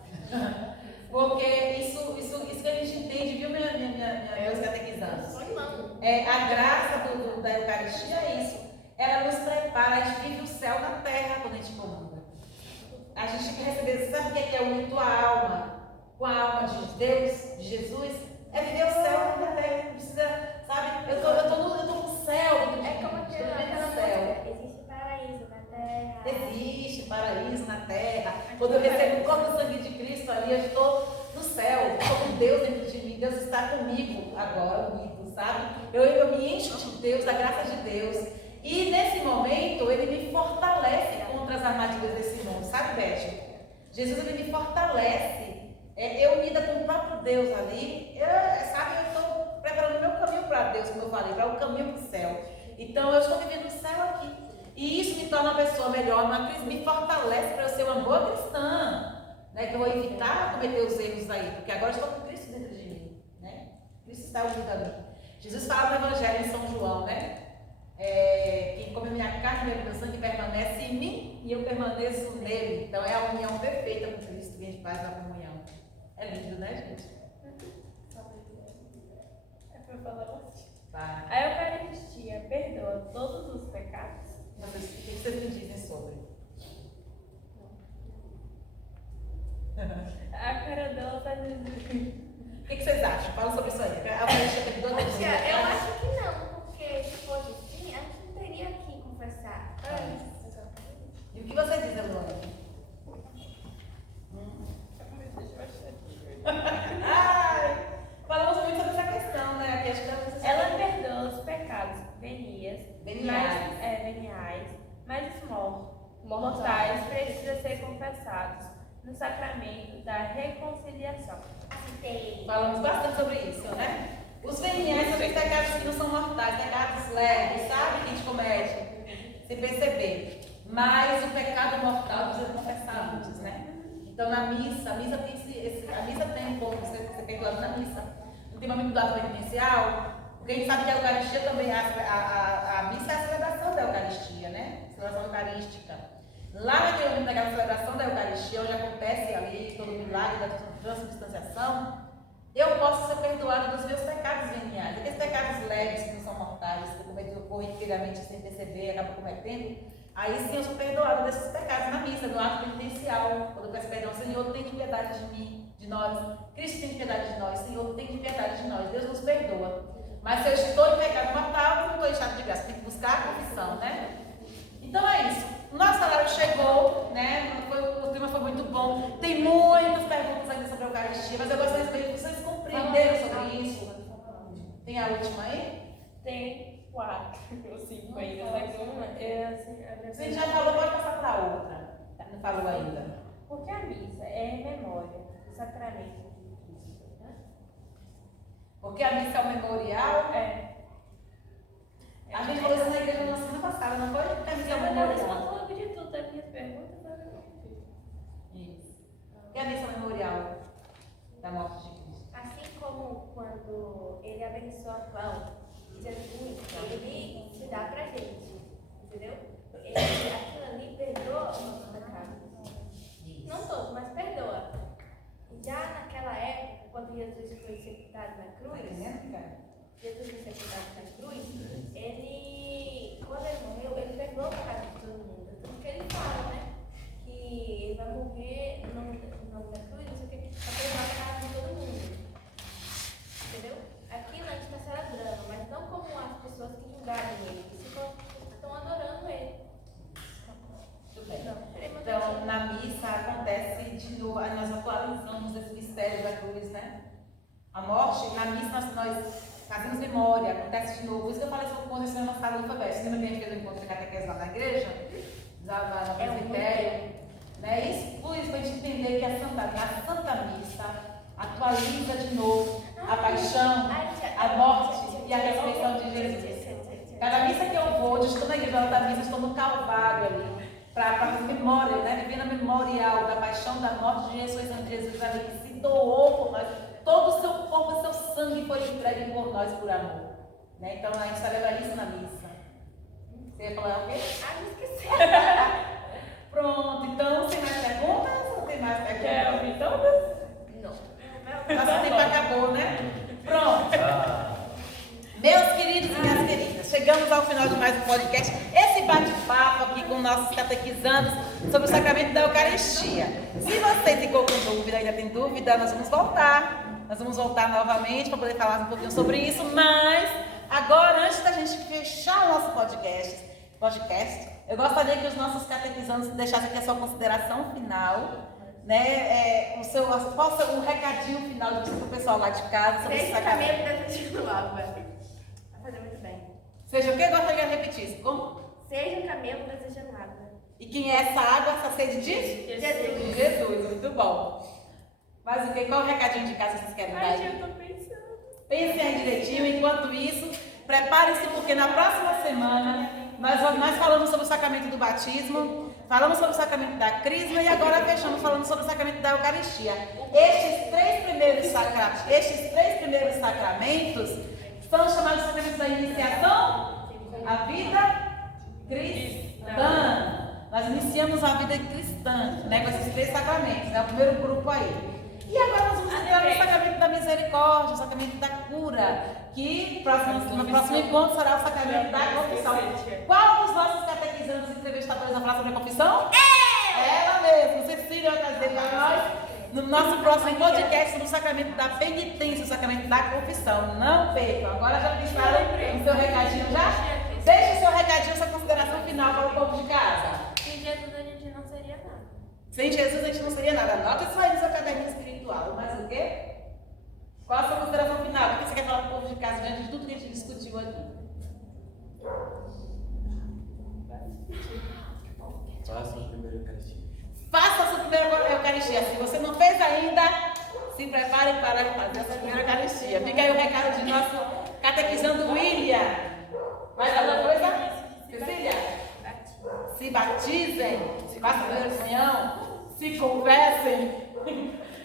porque isso que a gente entende, viu, meus catequizandos? A graça da Eucaristia é isso. Ela nos prepara, a gente vive o céu na terra quando a gente comunga. A gente quer receber, sabe o que é unir tua alma com a alma de Deus, de Jesus? É viver o céu na terra. Não precisa, sabe? Eu tô no céu. É como aquela céu. música, existe paraíso na terra. Existe paraíso na terra. Quando eu recebo o corpo e sangue de Cristo ali, eu estou no céu. Estou com Deus dentro de mim. Deus está comigo agora, unido, sabe? Eu me encho de Deus, da graça de Deus. E nesse momento, Ele me fortalece contra as armadilhas desse mundo. Sabe, Beth? Jesus, Ele me fortalece. Eu unida com o próprio Deus ali. Eu estou preparando o meu caminho para Deus, como eu falei, para o caminho para o céu. Então, eu estou vivendo o céu aqui. E isso me torna uma pessoa melhor, me fortalece para eu ser uma boa cristã. Né? Que eu vou evitar cometer os erros aí, porque agora eu estou com Cristo dentro de mim. Né? Cristo está unido a mim. Jesus fala no Evangelho em São João, né? Quem come minha carne e bebe meu sangue permanece em mim e eu permaneço nele. Então é a união perfeita com Cristo que a gente faz na comunhão. É lindo, né, gente? É para falar assim. Tá. A Eucaristia perdoa todos os pecados? O que vocês me dizem sobre? A Caradão veniais, mas os mortais precisam ser confessados no sacramento da reconciliação. Falamos bastante sobre isso, né? Os veniais são os pecados que não são mortais, pecados leves, sabe? Que a gente comete, sem perceber. Mas o pecado mortal precisa confessar antes, né? Então na missa, a missa tem como você ser perdoado na missa. No tem momento do ato penitencial, porque a gente sabe que a Eucaristia também, a missa é a celebração da Eucaristia, né? Celebração eucarística. Lá naquele momento daquela celebração da Eucaristia, onde acontece ali todo o milagre da transubstanciação, eu posso ser perdoada dos meus pecados veniais, aqueles pecados leves que não são mortais, que eu cometo corriqueiramente sem perceber, acabo cometendo. Aí sim eu sou perdoada desses pecados na missa, no ato penitencial, quando eu peço perdão, Senhor, tem piedade de mim, de nós. Cristo tem piedade de nós, Senhor, tem piedade de nós. Deus nos perdoa. Mas se eu estou em pecado mortal, eu não estou em estado de graça, tem que buscar a confissão, né? Então é isso. O nosso horário chegou, né? O clima foi muito bom. Tem muitas perguntas aqui sobre a Eucaristia, mas eu gostaria de saber que vocês compreenderam sobre isso. Tem a última aí? Tem 4 ou 5 ainda, mas uma é assim. Você já falou, pode passar para a outra. Não falou ainda. Porque a missa é em memória do sacramento de Cristo, né? Porque a missa é o memorial. A gente falou isso na igreja na semana passada, não foi? Porque a missa é o memorial. Eu de tudo, as minhas perguntas, mas eu não fiz. Isso. Porque a missa é o memorial da morte de Cristo. Assim como quando ele abençoa pão, Jesus, ele se dá pra gente, entendeu? Aquilo ali perdoa os nossos pecados. Não todos, mas perdoa. Já naquela época, quando Jesus foi sepultado na cruz, Jesus foi sepultado na cruz, ele, quando ele morreu, ele perdoou o pecado de todo mundo. Porque ele fala, né? Que ele vai morrer na cruz, não sei o que, para perdoar o pecado de todo mundo. Entendeu? Aquilo a gente está celebrando, mas não como as pessoas que julgaram ele, que estão adorando ele. Muito bem. Então, na missa acontece de novo, nós atualizamos esse mistério da cruz, né? A morte, na missa nós fazemos memória, acontece de novo. Por isso que eu falei sobre posição na sala do alfabeto. Você lembra que a gente fez um encontro de catequese lá na igreja? Lá no presbitério. Né? Isso, por isso, para a gente entender que a Santa Missa atualiza de novo a paixão, a morte e a ressurreição de Jesus. Cada missa que eu vou, eu estou na igreja da missa, estou no Calvário ali, para fazer memória, né? Vivendo a memorial da paixão, da morte e ressurreição de Jesus ali, que se doou por nós. Todo o seu corpo e seu sangue foi entregue por nós por amor. Né? Então a gente celebra isso na missa. Você ia falar o quê? Me esqueci. Pronto, então tem mais perguntas? Ou tem mais perguntas? Quer ouvir todas? Não. Nosso tempo acabou, né? Pronto. Meus queridos e minhas queridas, chegamos ao final de mais um podcast. Esse bate-papo aqui com nossos catequizandos sobre o sacramento da Eucaristia. Se você ficou com dúvida, ainda tem dúvida, nós vamos voltar. Nós vamos voltar novamente para poder falar um pouquinho sobre isso. Mas agora, antes da gente fechar o nosso podcast, eu gostaria que os nossos catequizandos deixassem aqui a sua consideração final, né? Um recadinho final para o pessoal lá de casa sobre esse sacramento. Seja caminho desejando água. Vai fazer muito bem. Seja o que? Eu gostaria de repetir isso. Como? Seja caminho desejando água. E quem é essa água, essa sede de? Jesus. Jesus, muito bom. Mas o que? Qual o recadinho de casa vocês querem dar? Ai, eu tô pensando. Pensem aí direitinho. Enquanto isso, preparem-se porque na próxima semana nós falamos sobre o sacramento do batismo, falamos sobre o sacramento da crisma e agora fechamos falando sobre o sacramento da Eucaristia. Estes três primeiros sacramentos são chamados de sacramentos da iniciação à vida cristã. Nós iniciamos a vida cristã, né, com esses três sacramentos, né, o primeiro grupo aí. E agora nós vamos entrar no sacramento da misericórdia, o sacramento da cura, que no próximo encontro será o sacramento da confissão. Qual dos nossos catequizandos e entrevistadores vai falar sobre a confissão? Ela mesma, Cecília vai trazer para nós no nosso próximo podcast sobre o sacramento da penitência, o sacramento da confissão. Não percam. Agora já pensaram no seu recadinho já? Deixe o seu recadinho, sua consideração final para o povo de casa. Sem Jesus a gente não seria nada. Sem Jesus a gente não seria nada. Anota isso aí no seu caderninho espiritual. Mas o quê? Qual a sua consideração final? O que você quer falar para o povo de casa diante de tudo que a gente discutiu aqui? Eucaristia. Se você não fez ainda, se prepare para fazer essa primeira Eucaristia. Fica aí o recado de nosso catequizando William. Mais alguma coisa? Cecília? Se batizem, se façam a primeira comunhão, se conversem.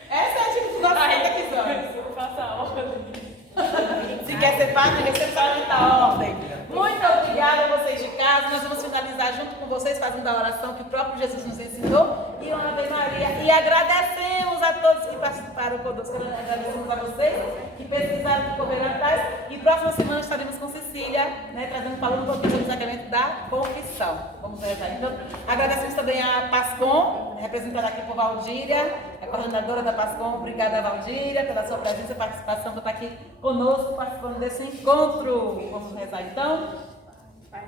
Essa é a atitude do nosso catequizando. Faça a ordem. Se quer ser padre, receba a ordem. Muito obrigada a vocês de casa. Nós vamos finalizar junto com vocês, fazendo a oração que o próprio Jesus nos ensinou. E uma Ave Maria. E agradecemos a todos que participaram conosco. Agradecemos a vocês que pesquisaram, que correram atrás. E próxima semana estaremos com Cecília, né, falando um pouquinho sobre o sacramento da confissão. Vamos rezar. Então, agradecemos também a Pascom, representada aqui por Valdíria, a coordenadora da Pascom. Obrigada, Valdíria, pela sua presença e participação, por estar aqui conosco, participando desse encontro. Vamos rezar então.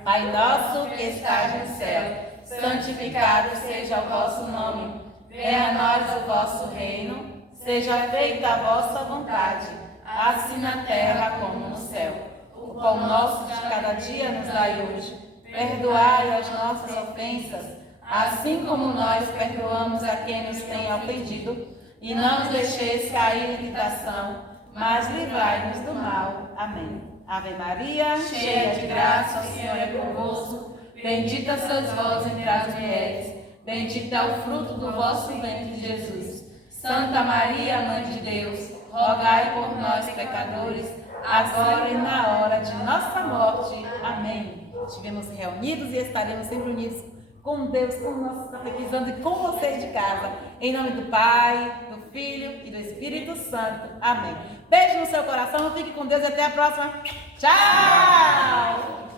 Pai nosso que estás no céu, santificado seja o vosso nome. Venha a nós o vosso reino, seja feita a vossa vontade, assim na terra como no céu. O pão nosso de cada dia nos dai hoje. Perdoai as nossas ofensas, assim como nós perdoamos a quem nos tem ofendido. E não nos deixeis cair em tentação, mas livrai-nos do mal. Amém. Ave Maria, cheia de graça, o Senhor é convosco. Bendita sois vós entre as mulheres, bendito é o fruto do vosso ventre, Jesus. Santa Maria, Mãe de Deus, rogai por nós, pecadores, agora e na hora de nossa morte. Amém. Estivemos reunidos e estaremos sempre unidos com Deus, com o nosso catequizando e com vocês de casa. Em nome do Pai, do Filho e do Espírito Santo. Amém. Beijo no seu coração, fique com Deus e até a próxima. Tchau!